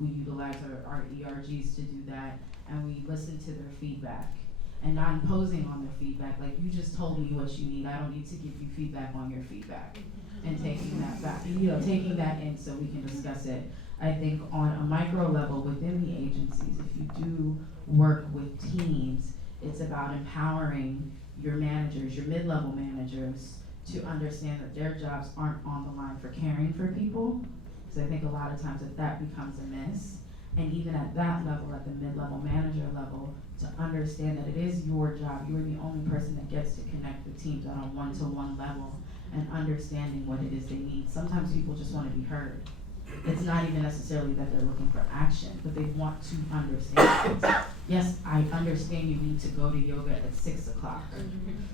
We utilize our ERGs to do that, and we listen to their feedback and not imposing on their feedback. Like, you just told me what you need, I don't need to give you feedback on your feedback. And taking that back, taking that in so we can discuss it. I think on a micro level within the agencies, if you do work with teams, it's about empowering your managers, your mid-level managers, to understand that their jobs aren't on the line for caring for people. Because I think a lot of times that becomes a miss. And even at that level, at the mid-level manager level, to understand that it is your job, you're the only person that gets to connect with teams on a one-to-one level, and understanding what it is they need. Sometimes people just want to be heard. It's not even necessarily that they're looking for action, but they want to understand. Yes, I understand you need to go to yoga at 6 o'clock.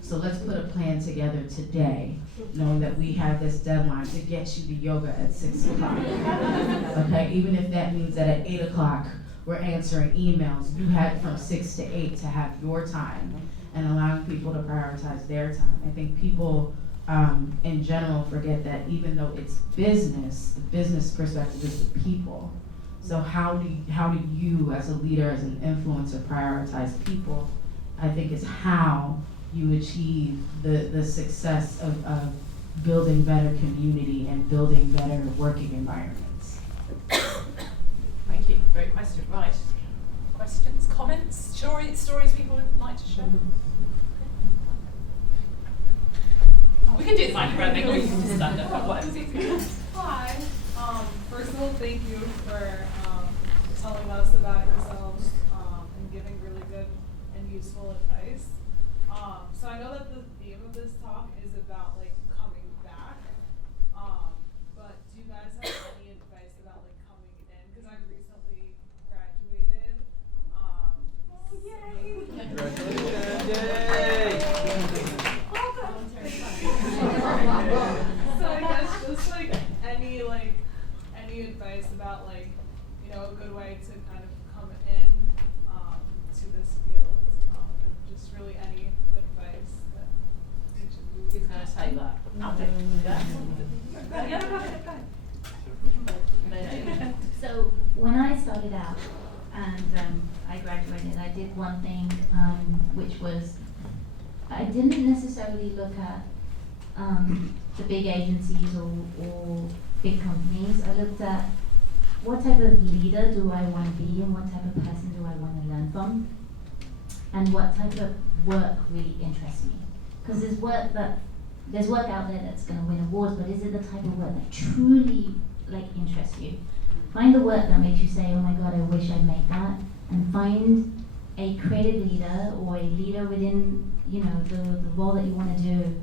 So let's put a plan together today, knowing that we have this deadline to get you to yoga at 6 o'clock. Okay, even if that means that at 8 o'clock, we're answering emails. You had from 6 to 8 to have your time, and allowing people to prioritize their time. I think people in general forget that even though it's business, the business perspective is the people. So how do you as a leader, as an influencer, prioritize people? I think is how you achieve the success of building better community and building better working environments. Thank you. Great question. Right. Questions, comments, stories people would like to share? We can do the microphone thing, or you can just stand up, whatever's easier. Hi. First of all, thank you for telling us about yourselves and giving really good and useful advice. So I know that the theme of this talk is about like coming back, but do you guys have any advice about like coming in? Because I've recently graduated. So I guess just like any advice about like, you know, a good way to kind of come in to this field, and just really any advice that each of you Who's going to say that? So when I started out and I graduated, I did one thing which was I didn't necessarily look at the big agencies or big companies. I looked at what type of leader do I want to be and what type of person do I want to learn from, and what type of work really interests me. Because there's work out there that's going to win awards, but is it the type of work that truly like interests you? Find the work that makes you say, oh my God, I wish I made that, and find a creative leader or a leader within, you know, the role that you want to do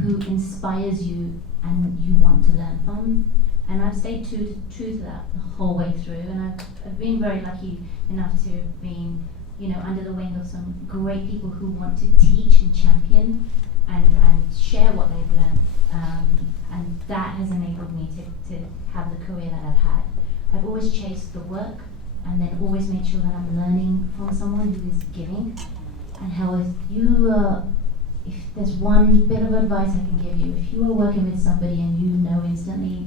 who inspires you and you want to learn from. And I've stayed true to that the whole way through, and I've been very lucky enough to be, you know, under the wing of some great people who want to teach and champion and share what they've learned, and that has enabled me to have the career that I've had. I've always chased the work and then always made sure that I'm learning from someone who is giving. And how if there's one bit of advice I can give you, if you are working with somebody and you know instantly,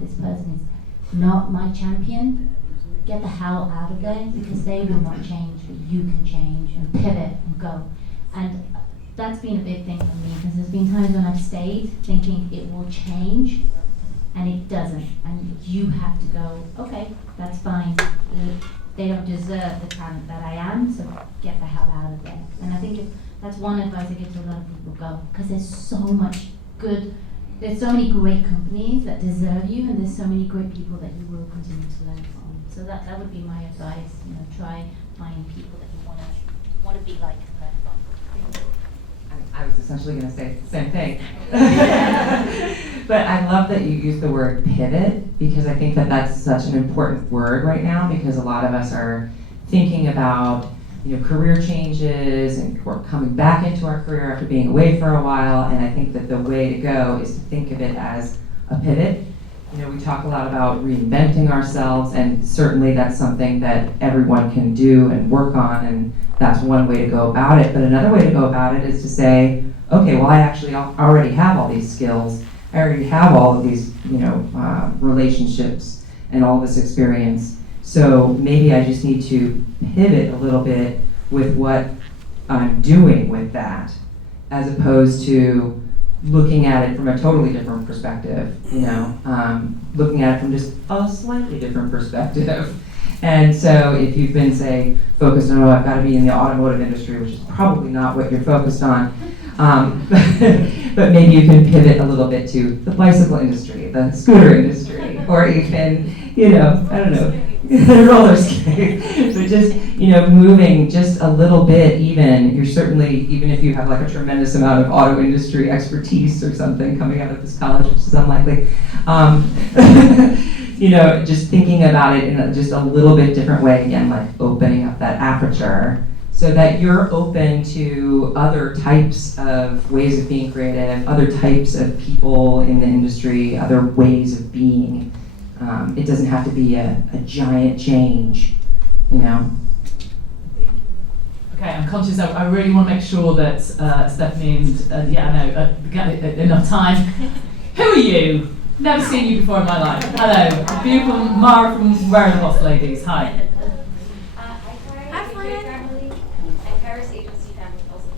this person is not my champion, get the hell out of there, because they will not change, but you can change and pivot and go. And that's been a big thing for me, because there's been times when I've stayed thinking it will change, and it doesn't. And you have to go, okay, that's fine. They don't deserve the talent that I am, so get the hell out of there. And I think that's one advice I give to a lot of people, go, because there's so many great companies that deserve you, and there's so many great people that you will continue to learn from. So that would be my advice. You know, try find people that you want to be like and learn from. I was essentially going to say the same thing. But I love that you use the word pivot, because I think that that's such an important word right now, because a lot of us are thinking about, you know, career changes and we're coming back into our career after being away for a while, and I think that the way to go is to think of it as a pivot. You know, we talk a lot about reinventing ourselves, and certainly that's something that everyone can do and work on, and that's one way to go about it. But another way to go about it is to say, okay, well, I actually already have all these skills. I already have all of these, you know, relationships and all this experience. So maybe I just need to pivot a little bit with what I'm doing with that, as opposed to looking at it from a totally different perspective, you know, looking at it from just a slightly different perspective. And so if you've been, say, focused on, oh, I've got to be in the automotive industry, which is probably not what you're focused on, but maybe you can pivot a little bit to the bicycle industry, the scooter industry, or even, you know, I don't know, roller skate. But just, you know, moving just a little bit, you're certainly, even if you have like a tremendous amount of auto industry expertise or something coming out of this college, which is unlikely, you know, just thinking about it in just a little bit different way, again, like opening up that aperture so that you're open to other types of ways of being creative, other types of people in the industry, other ways of being. It doesn't have to be a giant change, you know? Thank you. Okay, I'm conscious. I really want to make sure that Stephanie and get enough time. Who are you? Never seen you before in my life. Hello, beautiful Mara from Where Are the Boss Ladies? Hi. And Paris Agency Family also.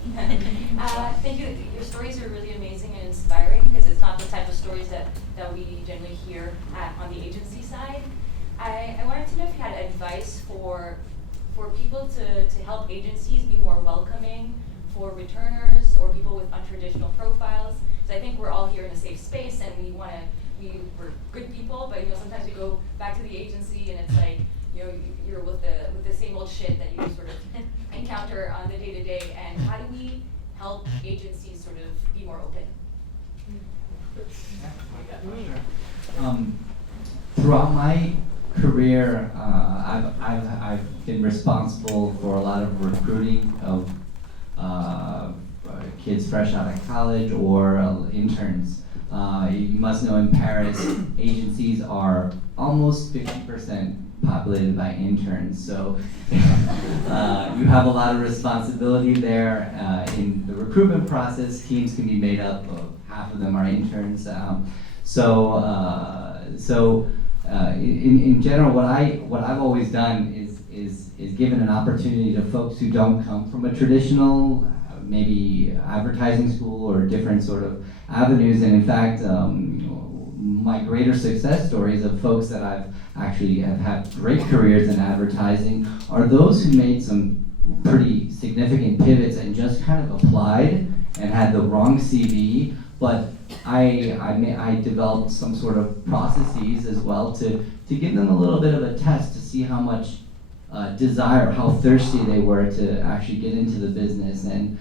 Thank you. Your stories are really amazing and inspiring because it's not the type of stories that we generally hear on the agency side. I wanted to know if you had advice for people to help agencies be more welcoming for returners or people with untraditional profiles. So I think we're all here in a safe space and we're good people, but sometimes you go back to the agency and it's like you're with the same old shit that you sort of encounter on the day-to-day, and how do we help agencies sort of be more open? Throughout my career, I've been responsible for a lot of recruiting of kids fresh out of college or interns. You must know in Paris, agencies are almost 50% populated by interns, so you have a lot of responsibility there. In the recruitment process, teams can be made up of half of them are interns. In general, what I've always done is given an opportunity to folks who don't come from a traditional, maybe advertising school or different sort of avenues. And in fact, my greater success stories of folks that I've actually have had great careers in advertising are those who made some pretty significant pivots and just kind of applied and had the wrong CV, but I developed some sort of processes as well to give them a little bit of a test to see how much desire, how thirsty they were to actually get into the business. And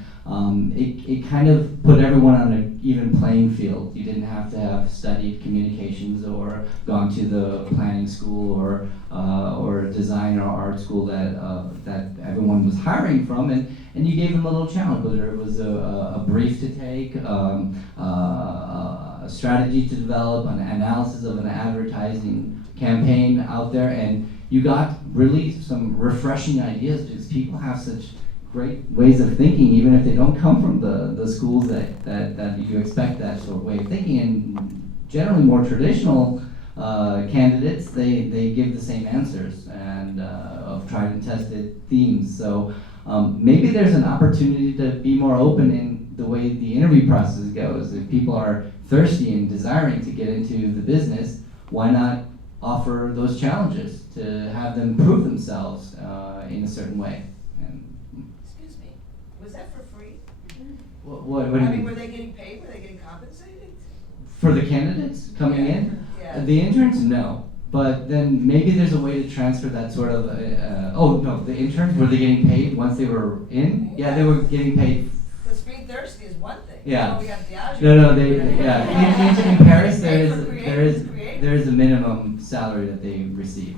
it kind of put everyone on an even playing field. You didn't have to have studied communications or gone to the planning school or design or art school that everyone was hiring from, and you gave them a little challenge, whether it was a brief to take, a strategy to develop, an analysis of an advertising campaign out there, and you got really some refreshing ideas because people have such great ways of thinking, even if they don't come from the schools that you expect that sort of way of thinking. And generally more traditional candidates, they give the same answers and of tried and tested themes. So maybe there's an opportunity to be more open in the way the interview process goes. If people are thirsty and desiring to get into the business, why not offer those challenges to have them prove themselves in a certain way? Excuse me, was that for free? What do you mean? Were they getting paid? Were they getting compensated? For the candidates coming in? Yeah. The interns, no. But then maybe there's a way to transfer that sort of, the interns, were they getting paid once they were in? Yeah, they were getting paid. Because being thirsty is one thing. Yeah. We got Diageo. No, in Paris there is a minimum salary that they receive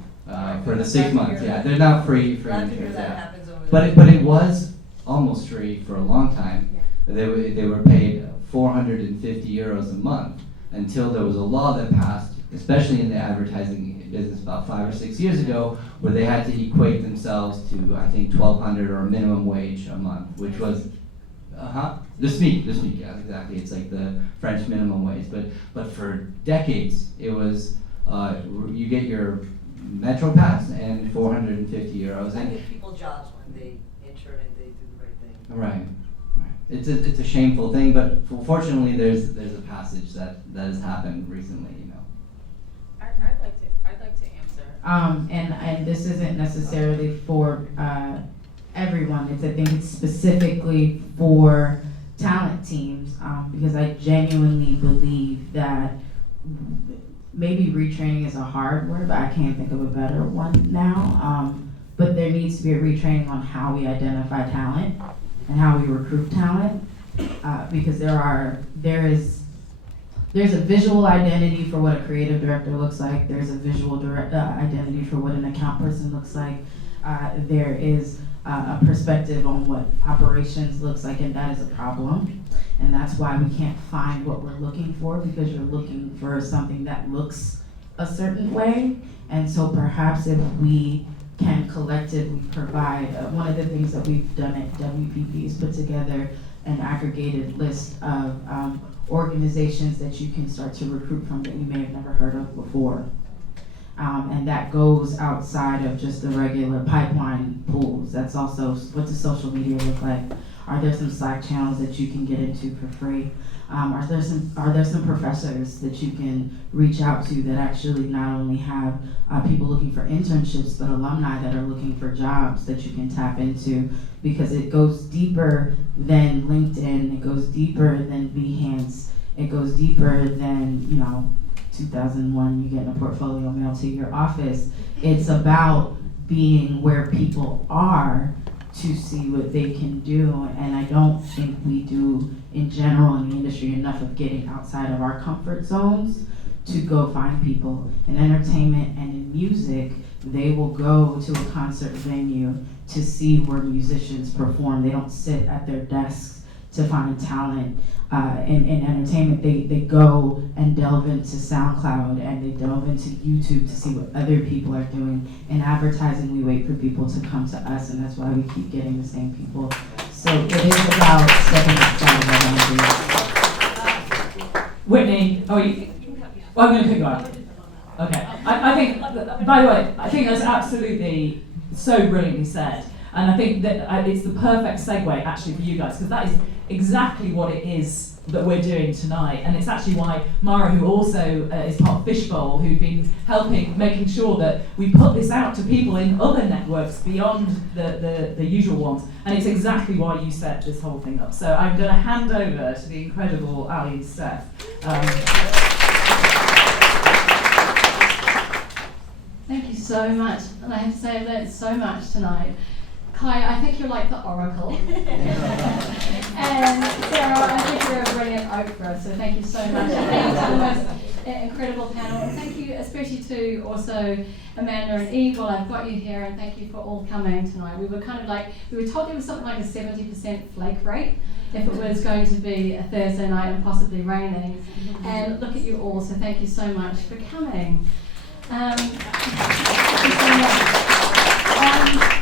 for the 6 months. Yeah, they're not free for interns. Yeah. But it was almost free for a long time. Yeah. They were paid 450 euros a month until there was a law that passed, especially in the advertising business about 5 or 6 years ago, where they had to equate themselves to, I think, 1,200 or a minimum wage a month, which was the SMIC, yeah, exactly. It's like the French minimum wage. But for decades, it was you get your Metro Pass and 450 euros. I give people jobs when they intern and they do the right thing. Right. It's a shameful thing, but fortunately, there's a passage that has happened recently. I'd like to answer. And this isn't necessarily for everyone. I think it's specifically for talent teams because I genuinely believe that maybe retraining is a hard word, but I can't think of a better one now. But there needs to be a retraining on how we identify talent and how we recruit talent because there's a visual identity for what a creative director looks like. There's a visual identity for what an account person looks like. There is a perspective on what operations looks like, and that is a problem. And that's why we can't find what we're looking for, because you're looking for something that looks a certain way. And so perhaps if we can collectively provide. One of the things that we've done at WPP is put together an aggregated list of organizations that you can start to recruit from that you may have never heard of before. And that goes outside of just the regular pipeline pools. That's also, what does social media look like? Are there some Slack channels that you can get into for free? Are there some professors that you can reach out to that actually not only have people looking for internships, but alumni that are looking for jobs that you can tap into? Because it goes deeper than LinkedIn, it goes deeper than Behance, it goes deeper than, 2001, you getting a portfolio mailed to your office. It's about being where people are to see what they can do, and I don't think we do in general in the industry enough of getting outside of our comfort zones to go find people. In entertainment and in music, they will go to a concert venue to see where musicians perform. They don't sit at their desks to find talent. In entertainment, they go and delve into SoundCloud and they delve into YouTube to see what other people are doing. In advertising, we wait for people to come to us, and that's why we keep getting the same people. So it is about stepping outside of our boundaries. Whitney, I'm going to pick you up. Okay. I think, by the way, I think that's absolutely so brilliantly said. And I think that it's the perfect segue actually for you guys, because that is exactly what it is that we're doing tonight. And it's actually why Mara, who also is part of Fishbowl, who've been making sure that we put this out to people in other networks beyond the usual ones. And it's exactly why you set this whole thing up. So I'm going to hand over to the incredible Ali and Steph. Thank you so much. And I have to say I've learned so much tonight. Kai, I think you're like the oracle. And Sarah, I think you're a brilliant Oprah, so thank you so much. And thank you to the most incredible panel. And thank you especially to also Amanda and Eve while I've got you here, and thank you for all coming tonight. We were told there was something like a 70% flake rate if it was going to be a Thursday night and possibly raining. And look at you all, so thank you so much for coming. Thank you so much.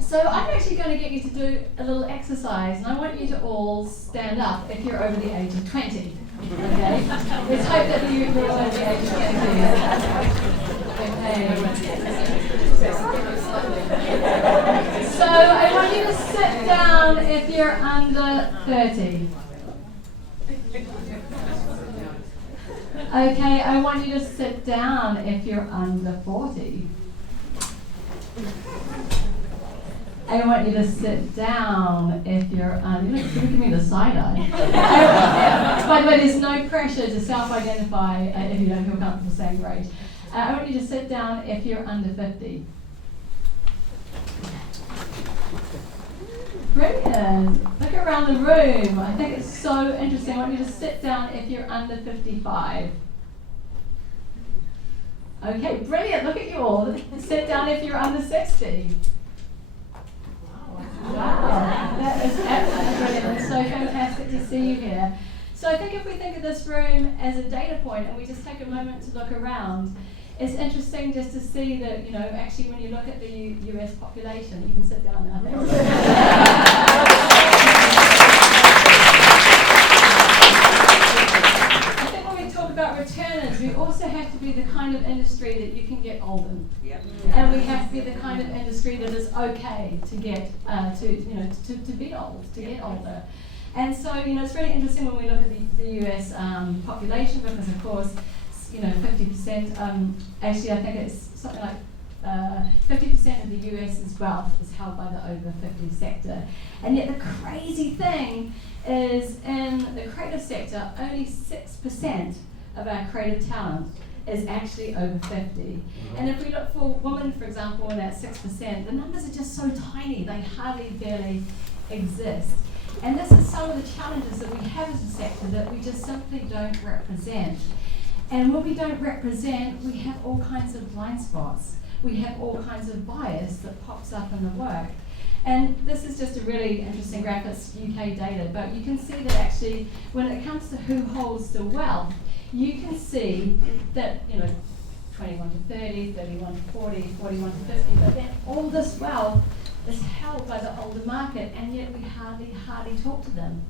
So I'm actually going to get you to do a little exercise, and I want you to all stand up if you're over the age of 20. Okay? Let's hope that you're over the age of 20. Okay. So I want you to sit down if you're under 30. Okay, I want you to sit down if you're under 40. I want you to sit down if you're you're giving me the side eye. By the way, there's no pressure to self-identify if you don't feel comfortable saying your age. I want you to sit down if you're under 50. Brilliant. Look around the room. I think it's so interesting. I want you to sit down if you're under 55. Okay, brilliant. Look at you all. Sit down if you're under 60. Wow, that is absolutely brilliant. It's so fantastic to see you here. So I think if we think of this room as a data point and we just take a moment to look around, it's interesting just to see that, actually when you look at the US population, you can sit down now. I think when we talk about returners, we also have to be the kind of industry that you can get old in. Yep. And we have to be the kind of industry that is okay to get to be old, to get older. And so, it's really interesting when we look at the US population, because of course, 50%, actually I think it's something like 50% of the US's wealth is held by the over 50 sector. And yet the crazy thing is in the creative sector, only 6% of our creative talent is actually over 50. And if we look for women, for example, in that 6%, the numbers are just so tiny, they hardly barely exist. And this is some of the challenges that we have as a sector that we just simply don't represent. And when we don't represent, we have all kinds of blind spots. We have all kinds of bias that pops up in the work. And this is just a really interesting graph. It's UK data, but you can see that actually when it comes to who holds the wealth, you can see that 20% 21 to 30, 31 to 40, 41 to 50, but then all this wealth is held by the older market, and yet we hardly talk to them.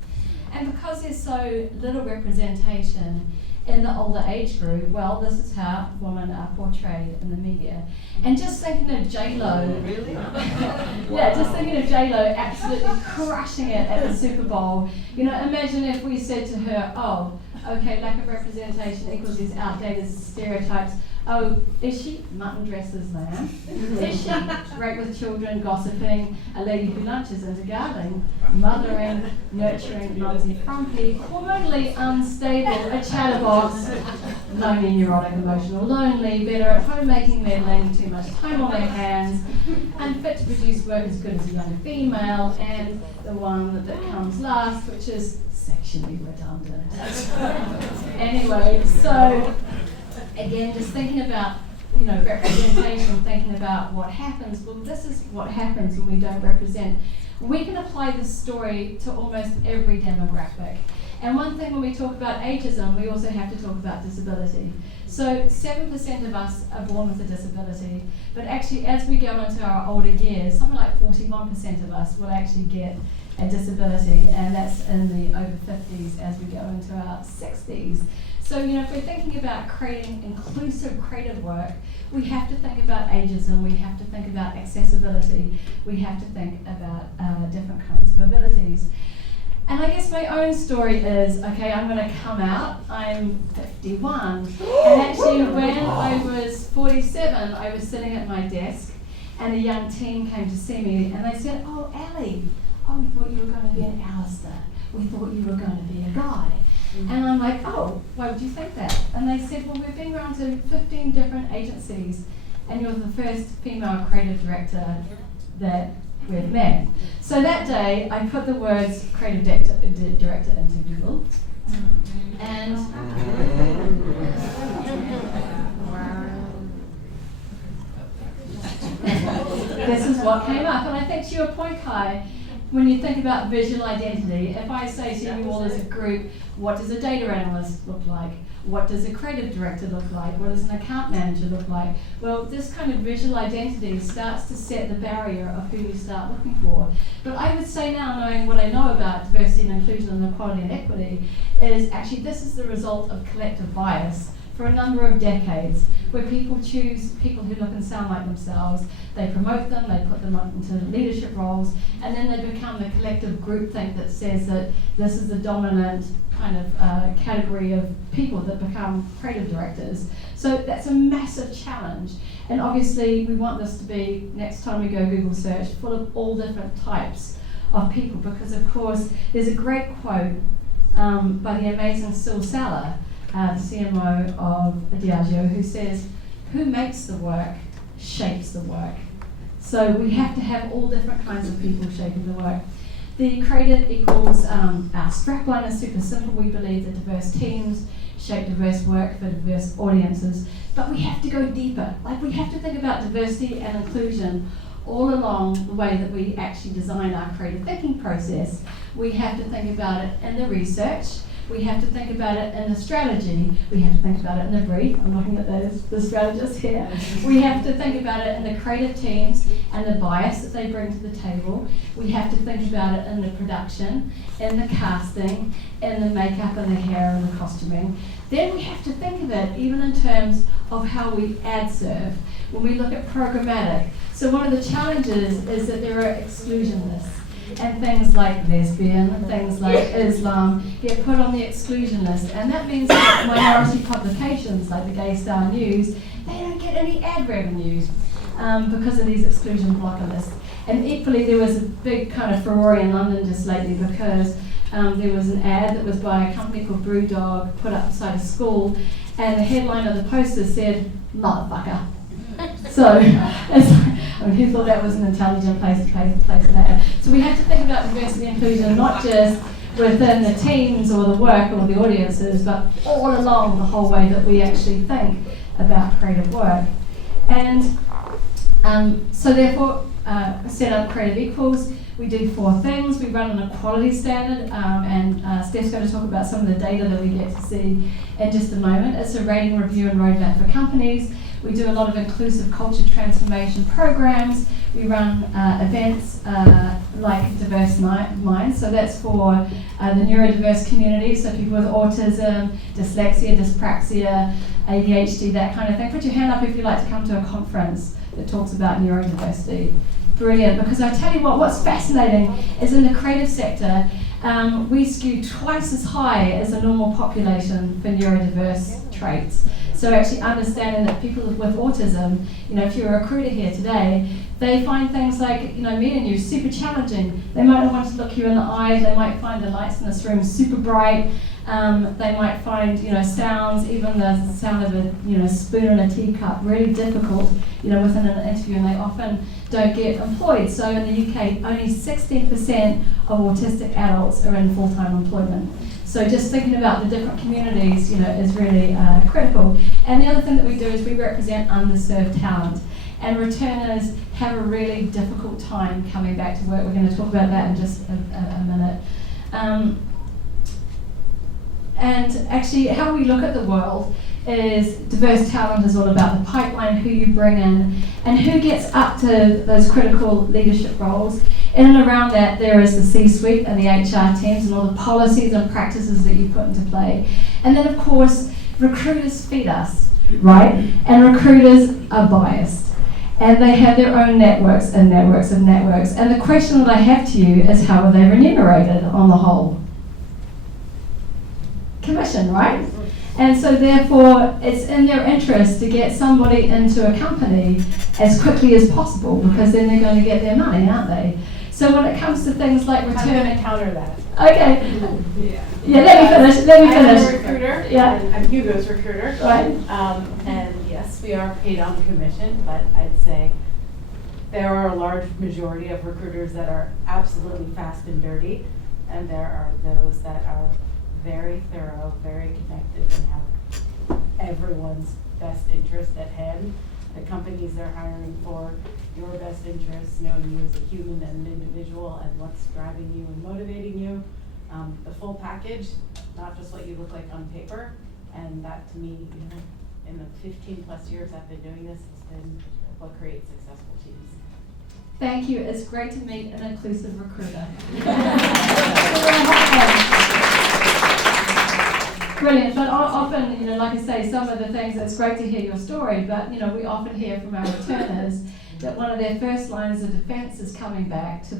And because there's so little representation in the older age group, well, this is how women are portrayed in the media. And just thinking of J-Lo, Really? yeah, just thinking of J-Lo absolutely crushing it at the Super Bowl. You know, imagine if we said to her, oh, okay, lack of representation equals these outdated stereotypes. Oh, is she mutton dresses lamb? Is she great with children, gossiping, a lady who lunches into gardening, mothering, nurturing, noisy, frumpy, hormonally unstable, a chatterbox, lonely, neurotic, emotional, lonely, better at homemaking, meddling, too much time on their hands, unfit to produce work as good as a young female, and the one that comes last, which is sexually redundant. Anyway, so again, just thinking about, you know, representation, thinking about what happens. Well, this is what happens when we don't represent. We can apply this story to almost every demographic. And one thing when we talk about ageism, we also have to talk about disability. So 7% of us are born with a disability, but actually as we go into our older years, something like 41% of us will actually get a disability, and that's in the over 50s as we go into our 60s. So, you know, if we're thinking about creating inclusive creative work, we have to think about ageism, we have to think about accessibility, we have to think about different kinds of abilities. And I guess my own story is, okay, I'm going to come out, I'm 51, and actually when I was 47, I was sitting at my desk, and a young teen came to see me, and they said, oh, Ellie, oh, we thought you were going to be an Alistair, we thought you were going to be a guy. And I'm like, oh, why would you think that? And they said, well, we've been around to 15 different agencies, and you're the first female creative director that we've met. So that day, I put the words creative director into Google, and this is what came up. And I think to your point, Kai, when you think about visual identity, if I say to you all as a group, what does a data analyst look like? What does a creative director look like? What does an account manager look like? Well, this kind of visual identity starts to set the barrier of who you start looking for. But I would say now, knowing what I know about diversity and inclusion and equality and equity, is actually this is the result of collective bias for a number of decades, where people choose people who look and sound like themselves, they promote them, they put them up into leadership roles, and then they become the collective groupthink that says that this is the dominant kind of category of people that become creative directors. So that's a massive challenge. And obviously we want this to be, next time we go Google search, full of all different types of people, because of course there's a great quote by the amazing Syl Saller, the CMO of Diageo, who says, who makes the work shapes the work. So we have to have all different kinds of people shaping the work. The creative equals, our strapline is super simple. We believe that diverse teams shape diverse work for diverse audiences, but we have to go deeper. Like, we have to think about diversity and inclusion all along the way that we actually design our creative thinking process. We have to think about it in the research. We have to think about it in the strategy. We have to think about it in the brief. I'm looking at the strategists here. We have to think about it in the creative teams and the bias that they bring to the table. We have to think about it in the production, in the casting, in the makeup and the hair and the costuming. Then we have to think of it even in terms of how we ad serve, when we look at programmatic. So one of the challenges is that there are exclusion lists. And things like lesbian, things like Islam get put on the exclusion list. And that means that minority publications like the Gay Star News, they don't get any ad revenues because of these exclusion blocker lists. And equally, there was a big kind of furore in London just lately because there was an ad that was by a company called Brewdog put up beside a school, and the headline of the poster said, "Motherfucker." So, who thought that was an intelligent place to place an ad? So we have to think about diversity and inclusion not just within the teams or the work or the audiences, but all along the whole way that we actually think about creative work. And so therefore, set up Creative Equals. We do 4 things. We run an equality standard, and Steph's going to talk about some of the data that we get to see in just a moment. It's a rating, review, and roadmap for companies. We do a lot of inclusive culture transformation programs. We run events like Diverse Minds, so that's for the neurodiverse community, so people with autism, dyslexia, dyspraxia, ADHD, that kind of thing. Put your hand up if you'd like to come to a conference that talks about neurodiversity. Brilliant, because I tell you what's fascinating is in the creative sector, we skew twice as high as the normal population for neurodiverse traits. So actually understanding that people with autism, if you're a recruiter here today, they find things like, me and you super challenging. They might not want to look you in the eyes. They might find the lights in this room super bright. They might find, sounds, even the sound of a, spoon in a teacup, really difficult, within an interview, and they often don't get employed. So in the UK, only 16% of autistic adults are in full-time employment. So just thinking about the different communities, is really critical. And the other thing that we do is we represent underserved talent. And returners have a really difficult time coming back to work. We're going to talk about that in just a minute. And actually, how we look at the world is diverse talent is all about the pipeline, who you bring in, and who gets up to those critical leadership roles. In and around that, there is the C-suite and the HR teams and all the policies and practices that you put into play. And then, of course, recruiters feed us, right? And recruiters are biased. And they have their own networks and networks and networks. And the question that I have to you is, how are they remunerated on the whole? Commission, right? And so therefore, it's in their interest to get somebody into a company as quickly as possible, because then they're going to get their money, aren't they? So when it comes to things like return... I'm going to counter that. Okay. Yeah, let me finish. I'm a recruiter. Yeah. And I'm Hugo's recruiter. Right. And yes, we are paid on commission, but I'd say there are a large majority of recruiters that are absolutely fast and dirty, and there are those that are very thorough, very connected, and have everyone's best interest at hand. The companies they're hiring for your best interests, knowing you as a human and an individual and what's driving you and motivating you. The full package, not just what you look like on paper. And that to me, in the 15 plus years I've been doing this, has been what creates successful teams. Thank you. It's great to meet an inclusive recruiter. Brilliant, but often, like I say, some of the things, it's great to hear your story, but we often hear from our returners that one of their first lines of defense is coming back to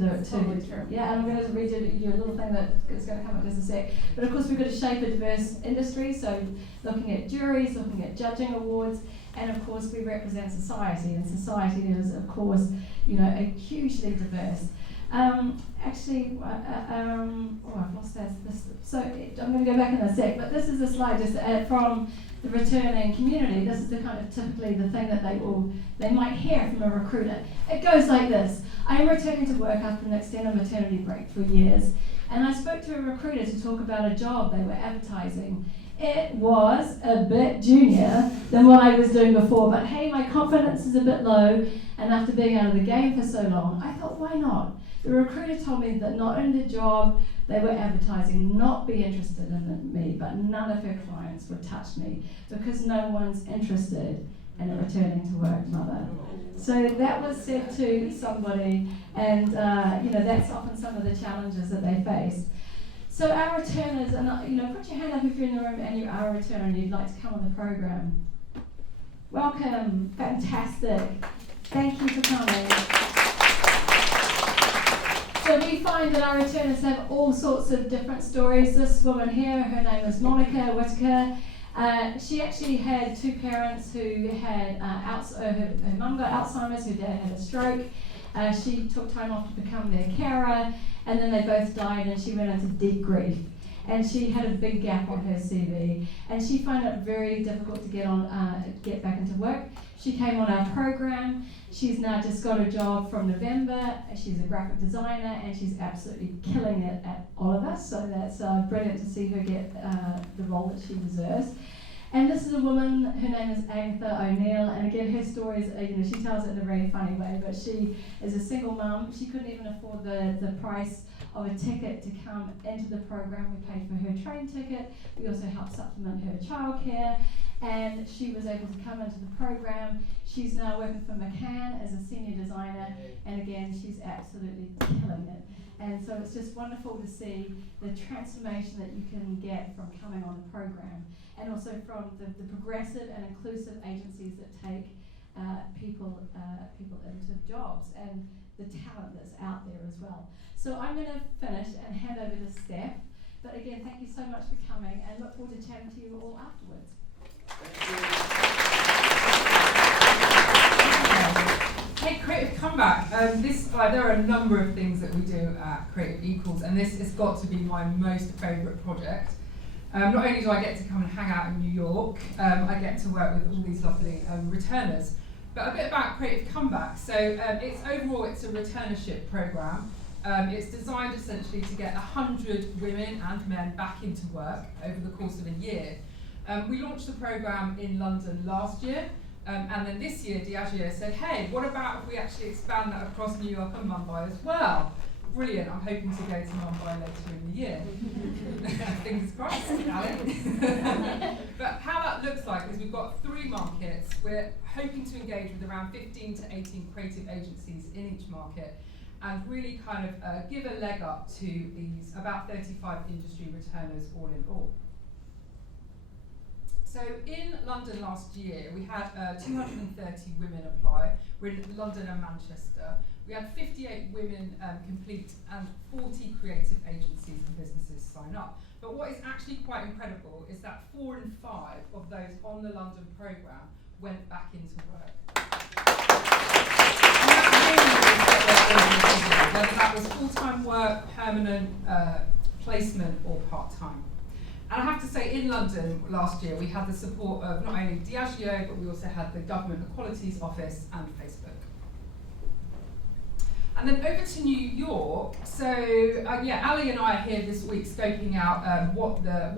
yeah, and I'm going to read you a little thing that is going to come up in just a sec. But of course, we've got to shape a diverse industry, so looking at juries, looking at judging awards, and of course, we represent society, and society is, of course, a hugely diverse. Actually, I've lost this. So I'm going to go back in a sec, but this is a slide just from the returning community. This is the kind of typically the thing that they might hear from a recruiter. It goes like this: I am returning to work after an extended maternity break for years, and I spoke to a recruiter to talk about a job they were advertising. It was a bit junior than what I was doing before, but hey, my confidence is a bit low, and after being out of the game for so long, I thought, why not? The recruiter told me that not only the job they were advertising not be interested in me, but none of her clients would touch me because no one's interested in a returning to work mother. So that was said to somebody, and that's often some of the challenges that they face. So our returners, and put your hand up if you're in the room and you are a returner and you'd like to come on the program. Welcome, fantastic. Thank you for coming. So we find that our returners have all sorts of different stories. This woman here, her name is Monica Whitaker. She actually had two parents who had, her mum got Alzheimer's, her dad had a stroke. She took time off to become their carer, and then they both died, and she went into deep grief. And she had a big gap on her CV, and she found it very difficult to get back into work. She came on our program. She's now just got a job from November. She's a graphic designer, and she's absolutely killing it at all of us. So that's brilliant to see her get the role that she deserves. And this is a woman, her name is Agatha O'Neill, and again, her story is, she tells it in a very funny way, but she is a single mum. She couldn't even afford the price of a ticket to come into the program. We paid for her train ticket. We also helped supplement her childcare. and she was able to come into the program. She's now working for McCann as a senior designer, and again, she's absolutely killing it. And so it's just wonderful to see the transformation that you can get from coming on the program, and also from the progressive and inclusive agencies that take people into jobs, and the talent that's out there as well. So I'm going to finish and hand over to Steph. But again, thank you so much for coming, and look forward to chatting to you all afterwards. Hey, Creative Comeback. There are a number of things that we do at Creative Equals, and this has got to be my most favourite project. Not only do I get to come and hang out in New York, I get to work with all these lovely returners. But a bit about Creative Comeback. So it's a returnership programme. It's designed essentially to get 100 women and men back into work over the course of a year. We launched the programme in London last year, and then this year Diageo said, hey, what about if we actually expand that across New York and Mumbai as well? Brilliant, I'm hoping to go to Mumbai later in the year. Fingers crossed, Alex. But how that looks like is we've got 3 markets. We're hoping to engage with around 15 to 18 creative agencies in each market, and really kind of give a leg up to these about 35 industry returners all in all. So in London last year, we had 230 women apply. We're in London and Manchester. We had 58 women complete and 40 creative agencies and businesses sign up. But what is actually quite incredible is that 4 in 5 of those on the London programme went back into work. Whether that was full-time work, permanent placement, or part-time. And I have to say, in London last year, we had the support of not only Diageo, but we also had the Government Equalities Office and Facebook. And then over to New York. So Ali and I are here this week scoping out what the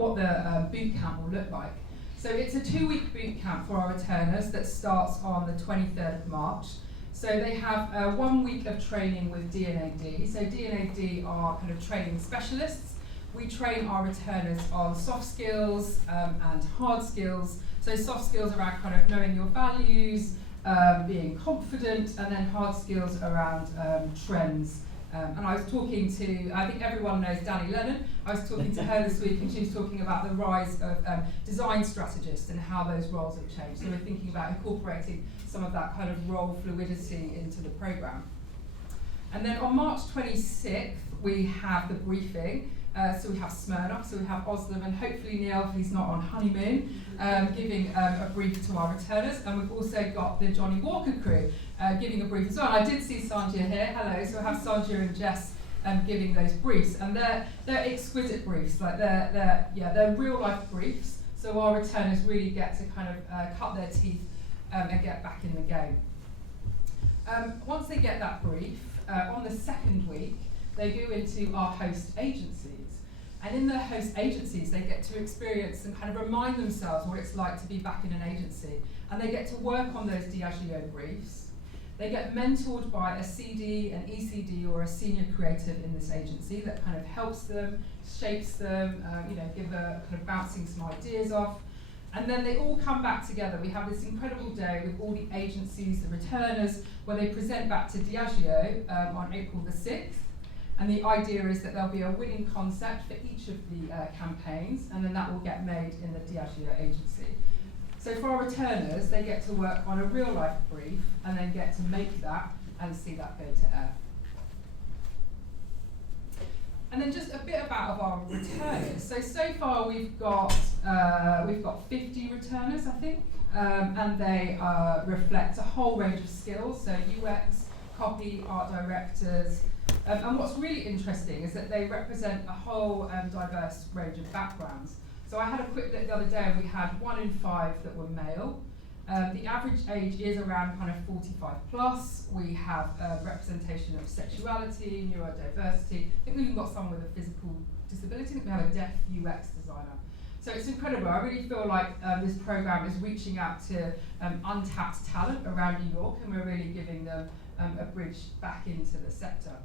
boot camp will look like. So it's a 2-week boot camp for our returners that starts on the 23rd of March. So they have 1 week of training with D&AD. So D&AD are kind of training specialists. We train our returners on soft skills and hard skills. So soft skills around kind of knowing your values, being confident, and then hard skills around trends. And I was talking to, I think everyone knows Danny Lennon. I was talking to her this week, and she was talking about the rise of design strategists and how those roles have changed. So we're thinking about incorporating some of that kind of role fluidity into the programme. And then on March 26th, we have the briefing. So we have Smirnoff, so we have Oslam, and hopefully Neil, if he's not on honeymoon, giving a brief to our returners. And we've also got the Johnny Walker crew giving a brief as well. I did see Sanjay here, hello, so I have Sanjay and Jess giving those briefs. And they're exquisite briefs, like they're real life briefs, so our returners really get to kind of cut their teeth and get back in the game. Once they get that brief, on the 2nd week, they go into our host agencies. And in the host agencies, they get to experience and kind of remind themselves what it's like to be back in an agency. And they get to work on those Diageo briefs. They get mentored by a CD, an ECD, or a senior creative in this agency that kind of helps them, shapes them, give a kind of bouncing some ideas off. And then they all come back together. We have this incredible day with all the agencies, the returners, where they present back to Diageo on April the 6th. And the idea is that there'll be a winning concept for each of the campaigns, and then that will get made in the Diageo agency. So for our returners, they get to work on a real life brief and then get to make that and see that go to air. And then just a bit about our returners. So far we've got 50 returners, I think, and they reflect a whole range of skills. So UX, copy, art directors. And what's really interesting is that they represent a whole diverse range of backgrounds. So I had a quick look the other day, and we had 1 in 5 that were male. The average age is around kind of 45 plus. We have representation of sexuality, neurodiversity. I think we've even got someone with a physical disability. I think we have a deaf UX designer. So it's incredible. I really feel like this program is reaching out to untapped talent around New York, and we're really giving them a bridge back into the sector.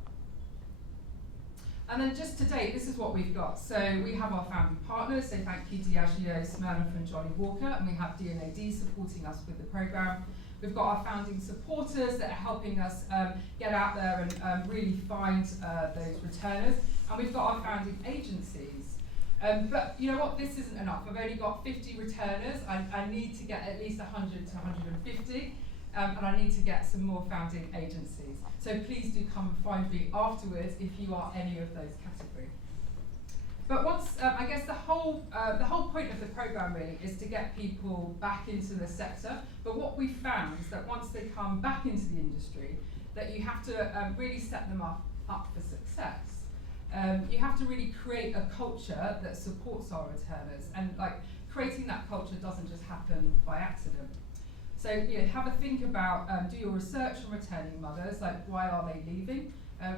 And then just to date, this is what we've got. So we have our founding partners, so thank you Diageo, Smirnoff and Johnny Walker, and we have D&AD supporting us with the programme. We've got our founding supporters that are helping us get out there and really find those returners. And we've got our founding agencies. But you know what, this isn't enough. I've only got 50 returners. I need to get at least 100 to 150. And I need to get some more founding agencies. So please do come and find me afterwards if you are any of those categories. But once, I guess the whole point of the programme really is to get people back into the sector. But what we found is that once they come back into the industry, that you have to really set them up for success. You have to really create a culture that supports our returners, and like creating that culture doesn't just happen by accident. So have a think about, do your research on returning mothers, like why are they leaving?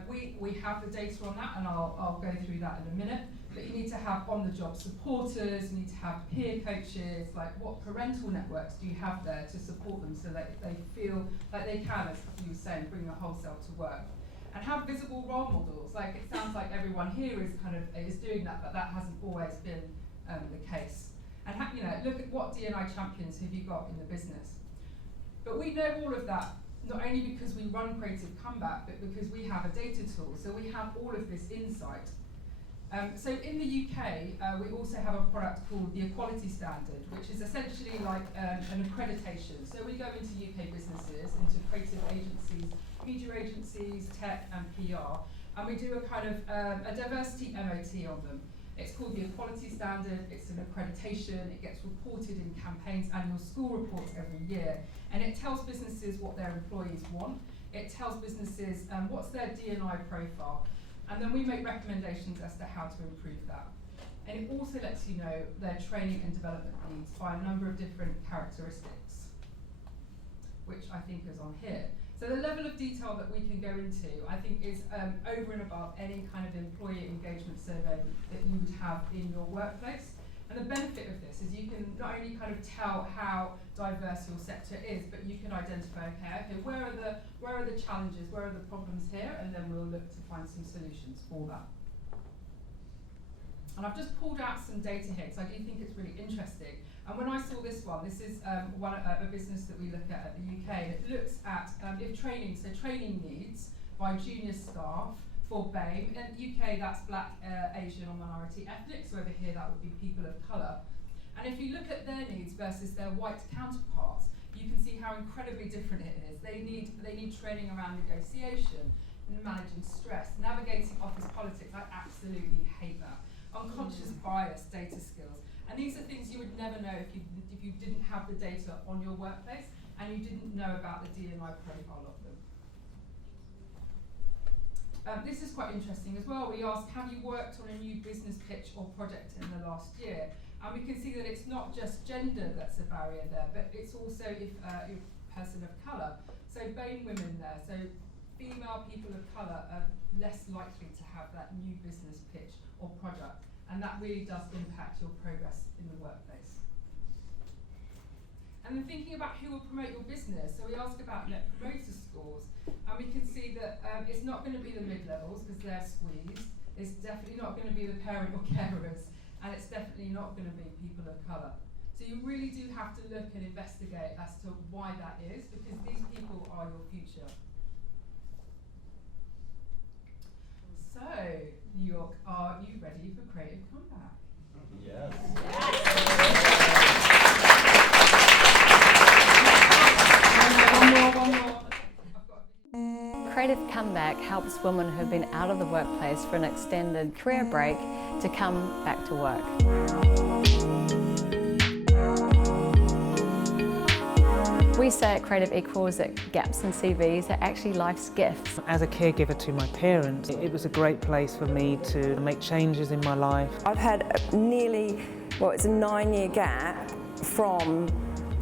We have the data on that, and I'll go through that in a minute. But you need to have on-the-job supporters, you need to have peer coaches, like what parental networks do you have there to support them so that they feel like they can, as you were saying, bring the whole self to work. And have visible role models. Like it sounds like everyone here is doing that, but that hasn't always been the case. And look at what D&I champions have you got in the business. But we know all of that, not only because we run Creative Comeback, but because we have a data tool. So we have all of this insight. So in the UK, we also have a product called the Equality Standard, which is essentially like an accreditation. So we go into UK businesses, into creative agencies, media agencies, tech and PR, and we do a kind of a diversity MOT on them. It's called the Equality Standard, it's an accreditation, it gets reported in campaigns, annual school reports every year, and it tells businesses what their employees want, it tells businesses what's their D&I profile, and then we make recommendations as to how to improve that. And it also lets you know their training and development needs by a number of different characteristics, which I think is on here. So the level of detail that we can go into, I think, is over and above any kind of employee engagement survey that you would have in your workplace. And the benefit of this is you can not only kind of tell how diverse your sector is, but you can identify, okay, where are the challenges, where are the problems here, and then we'll look to find some solutions for that. And I've just pulled out some data here, because I do think it's really interesting. And when I saw this one, this is a business that we look at the UK, and it looks at if training needs by junior staff for BAME. In the UK, that's Black, Asian or minority ethnic, so over here that would be people of colour. And if you look at their needs versus their white counterparts, you can see how incredibly different it is. They need training around negotiation, managing stress, navigating office politics. I absolutely hate that. Unconscious bias, data skills. And these are things you would never know if you didn't have the data on your workplace and you didn't know about the D&I profile of them. This is quite interesting as well. We asked, have you worked on a new business pitch or project in the last year? And we can see that it's not just gender that's a barrier there, but it's also if you're a person of colour. So BAME women there, so female people of colour are less likely to have that new business pitch or product. And that really does impact your progress in the workplace. And then thinking about who will promote your business. So we ask about net promoter scores, and we can see that it's not going to be the mid-levels because they're squeezed. It's definitely not going to be the parent or carers, and it's definitely not going to be people of colour. So you really do have to look and investigate as to why that is, because these people are your future. So, New York, are you ready for Creative Comeback? Yes. One more. Creative Comeback helps women who have been out of the workplace for an extended career break to come back to work. We say at Creative Equals that gaps in CVs are actually life's gifts. As a caregiver to my parents, it was a great place for me to make changes in my life. I've had it's a 9-year gap from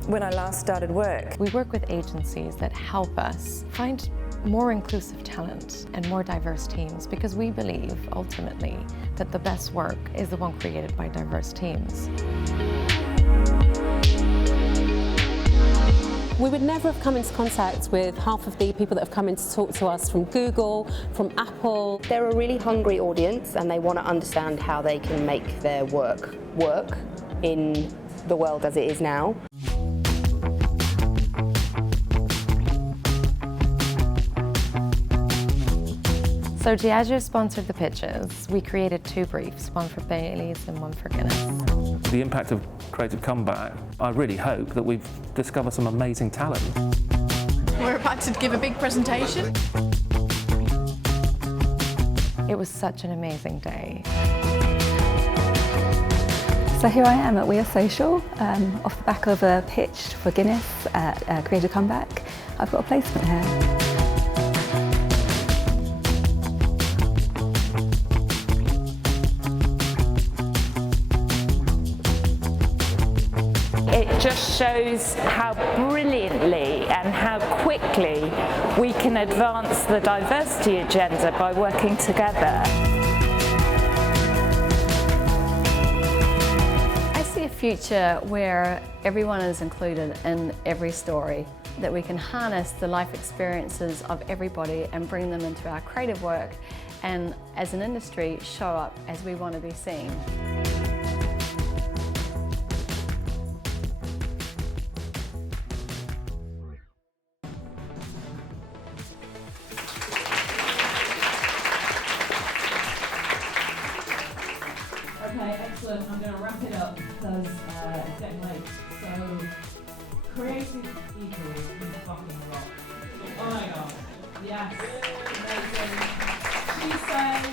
when I last started work. We work with agencies that help us find more inclusive talent and more diverse teams because we believe, ultimately, that the best work is the one created by diverse teams. We would never have come into contact with half of the people that have come in to talk to us from Google, from Apple. They're a really hungry audience and they want to understand how they can make their work in the world as it is now. So Diageo sponsored the pitches. We created 2 briefs, one for Baileys and one for Guinness. The impact of Creative Comeback, I really hope that we've discovered some amazing talent. We're about to give a big presentation. It was such an amazing day. So here I am at We Are Social, off the back of a pitch for Guinness at Creative Comeback. I've got a placement here. It just shows how brilliantly and how quickly we can advance the diversity agenda by working together. I see a future where everyone is included in every story, that we can harness the life experiences of everybody and bring them into our creative work, and as an industry show up as we want to be seen. Okay, excellent. I'm going to wrap it up because it's getting late. So, creative equals you fucking rock. Oh my god. Yes. Amazing. She says